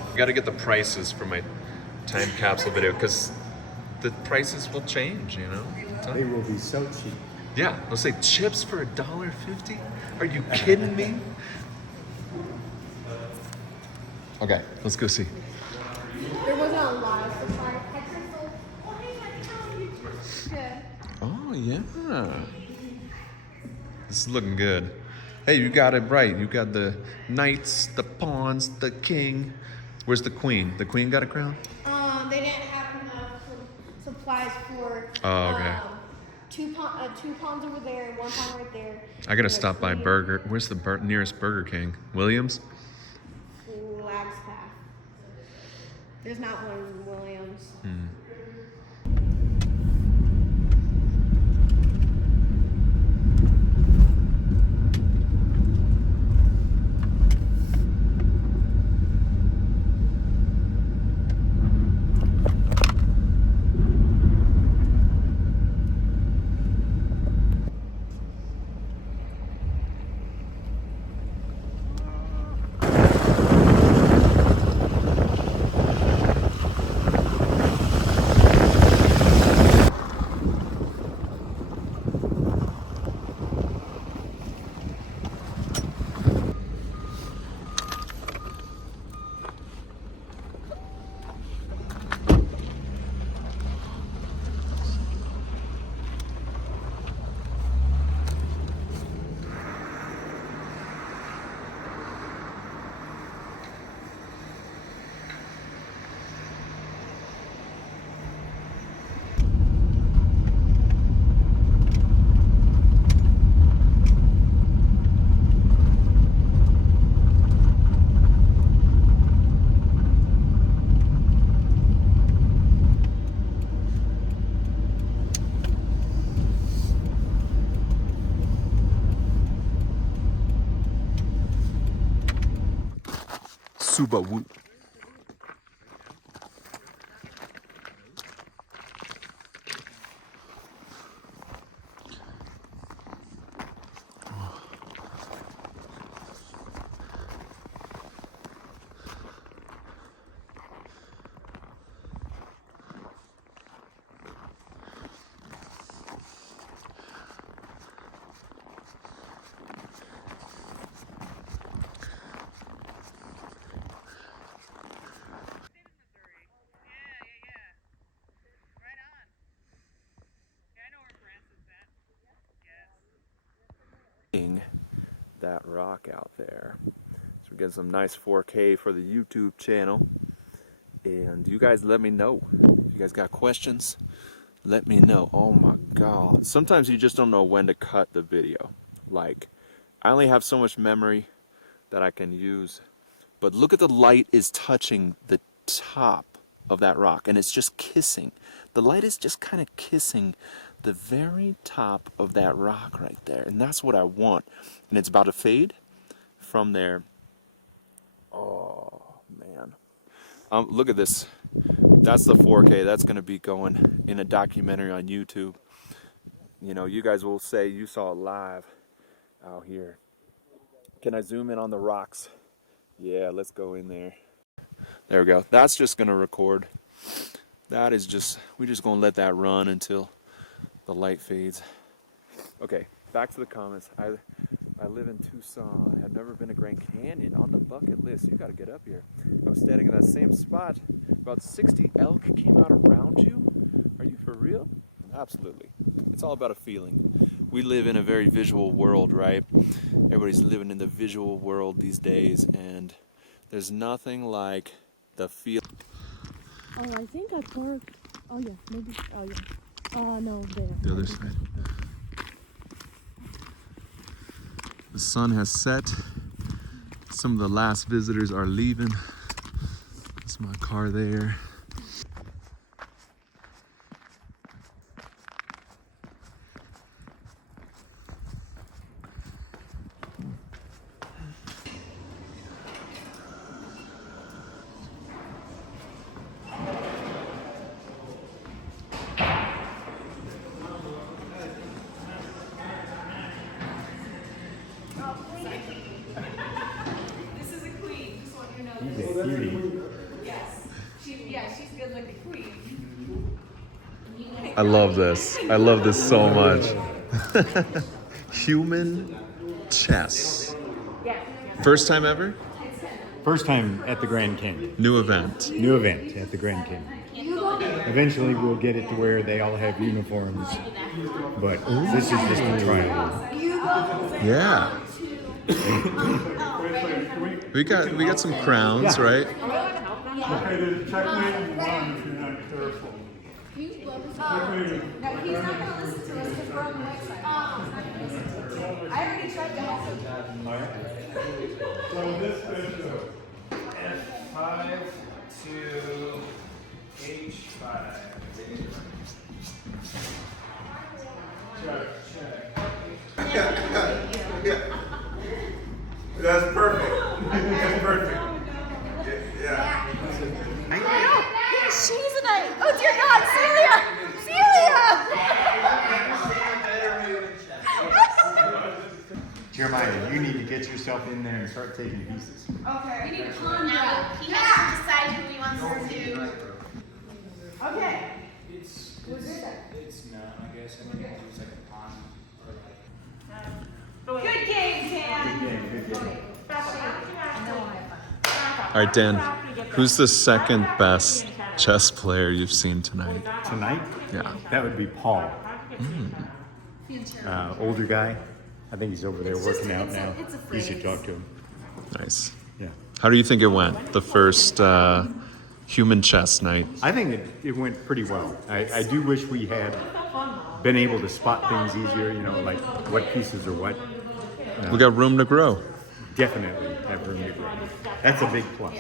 I gotta get the prices for my time capsule video because the prices will change, you know? They will be so cheap. Yeah, they'll say chips for $1.50? Are you kidding me? Okay, let's go see. There wasn't a lot of supply. Good. Oh, yeah. This is looking good. Hey, you got it right. You got the knights, the pawns, the king. Where's the queen? The queen got a crown? They didn't have enough supplies for Oh, okay. two ponds over there, one pond right there. I gotta stop by Burger. Where's the nearest Burger King? Williams? Flagstaff. There's not one in Williams. Subaru. cutting that rock out there. So we're getting some nice 4K for the YouTube channel. And you guys let me know. If you guys got questions, let me know. Oh my God. Sometimes you just don't know when to cut the video. Like, I only have so much memory that I can use. But look at the light is touching the top of that rock, and it's just kissing. The light is just kind of kissing the very top of that rock right there. And that's what I want. And it's about to fade from there. Oh, man. Look at this. That's the 4K. That's going to be going in a documentary on YouTube. You know, you guys will say you saw it live out here. Can I zoom in on the rocks? Yeah, let's go in there. There we go. That's just going to record. That is just, we're just going to let that run until the light fades. Okay, back to the comments. I live in Tucson. I've never been to Grand Canyon. On the bucket list. You got to get up here. I was standing in that same spot. About 60 elk came out around you. Are you for real? Absolutely. It's all about a feeling. We live in a very visual world, right? Everybody's living in the visual world these days, and there's nothing like the feel. Oh, I think I parked. Oh yeah, maybe. Oh yeah. No, there. The other side. The sun has set. Some of the last visitors are leaving. That's my car there. This is a queen, just want you to know. He's a cutie. Yes. She's good like a queen. I love this. I love this so much. Human chess. First time ever? First time at the Grand Canyon. New event. New event at the Grand Canyon. Eventually we'll get it to where they all have uniforms, but this is just a trial. Yeah. we got some crowns, right? Okay, there's checkmate one if you're not careful. No, he's not going to listen to us because we're on the website. I already tried to help him. So this is F5 to H5. That's perfect. That's perfect. Yeah. She's tonight. Oh dear God, Celia! Jeremiah, you need to get yourself in there and start taking pieces. Okay. We need to calm down. He has to decide who he wants to do. Okay. It's not, I guess. I think it's like a pond or like. Good game, Tam. Good game. All right, Dan. Who's the second best chess player you've seen tonight? Tonight? Yeah. That would be Paul. Older guy. I think he's over there working out now. You should talk to him. Nice. Yeah. How do you think it went? The first human chess night. I think it went pretty well. I do wish we had been able to spot things easier, you know, like what pieces are what. We got room to grow. Definitely have room to grow. That's a big plus.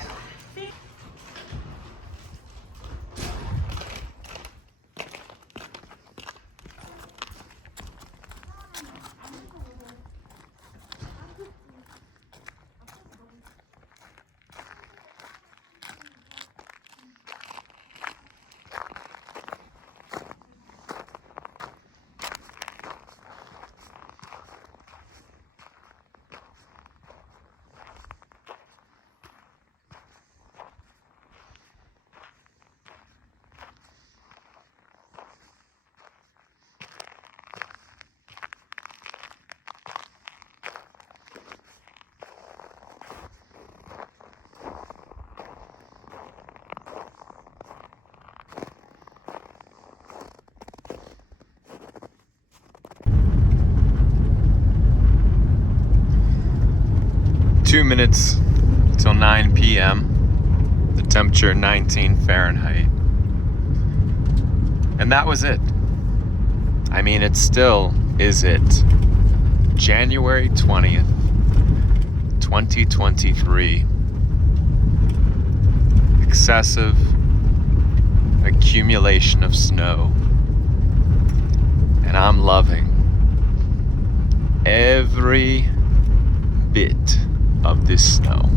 2 minutes till 9 p.m. The temperature 19 Fahrenheit. And that was it. I mean, it still is it. January 20th, 2023. Excessive accumulation of snow. And I'm loving every bit of this snow.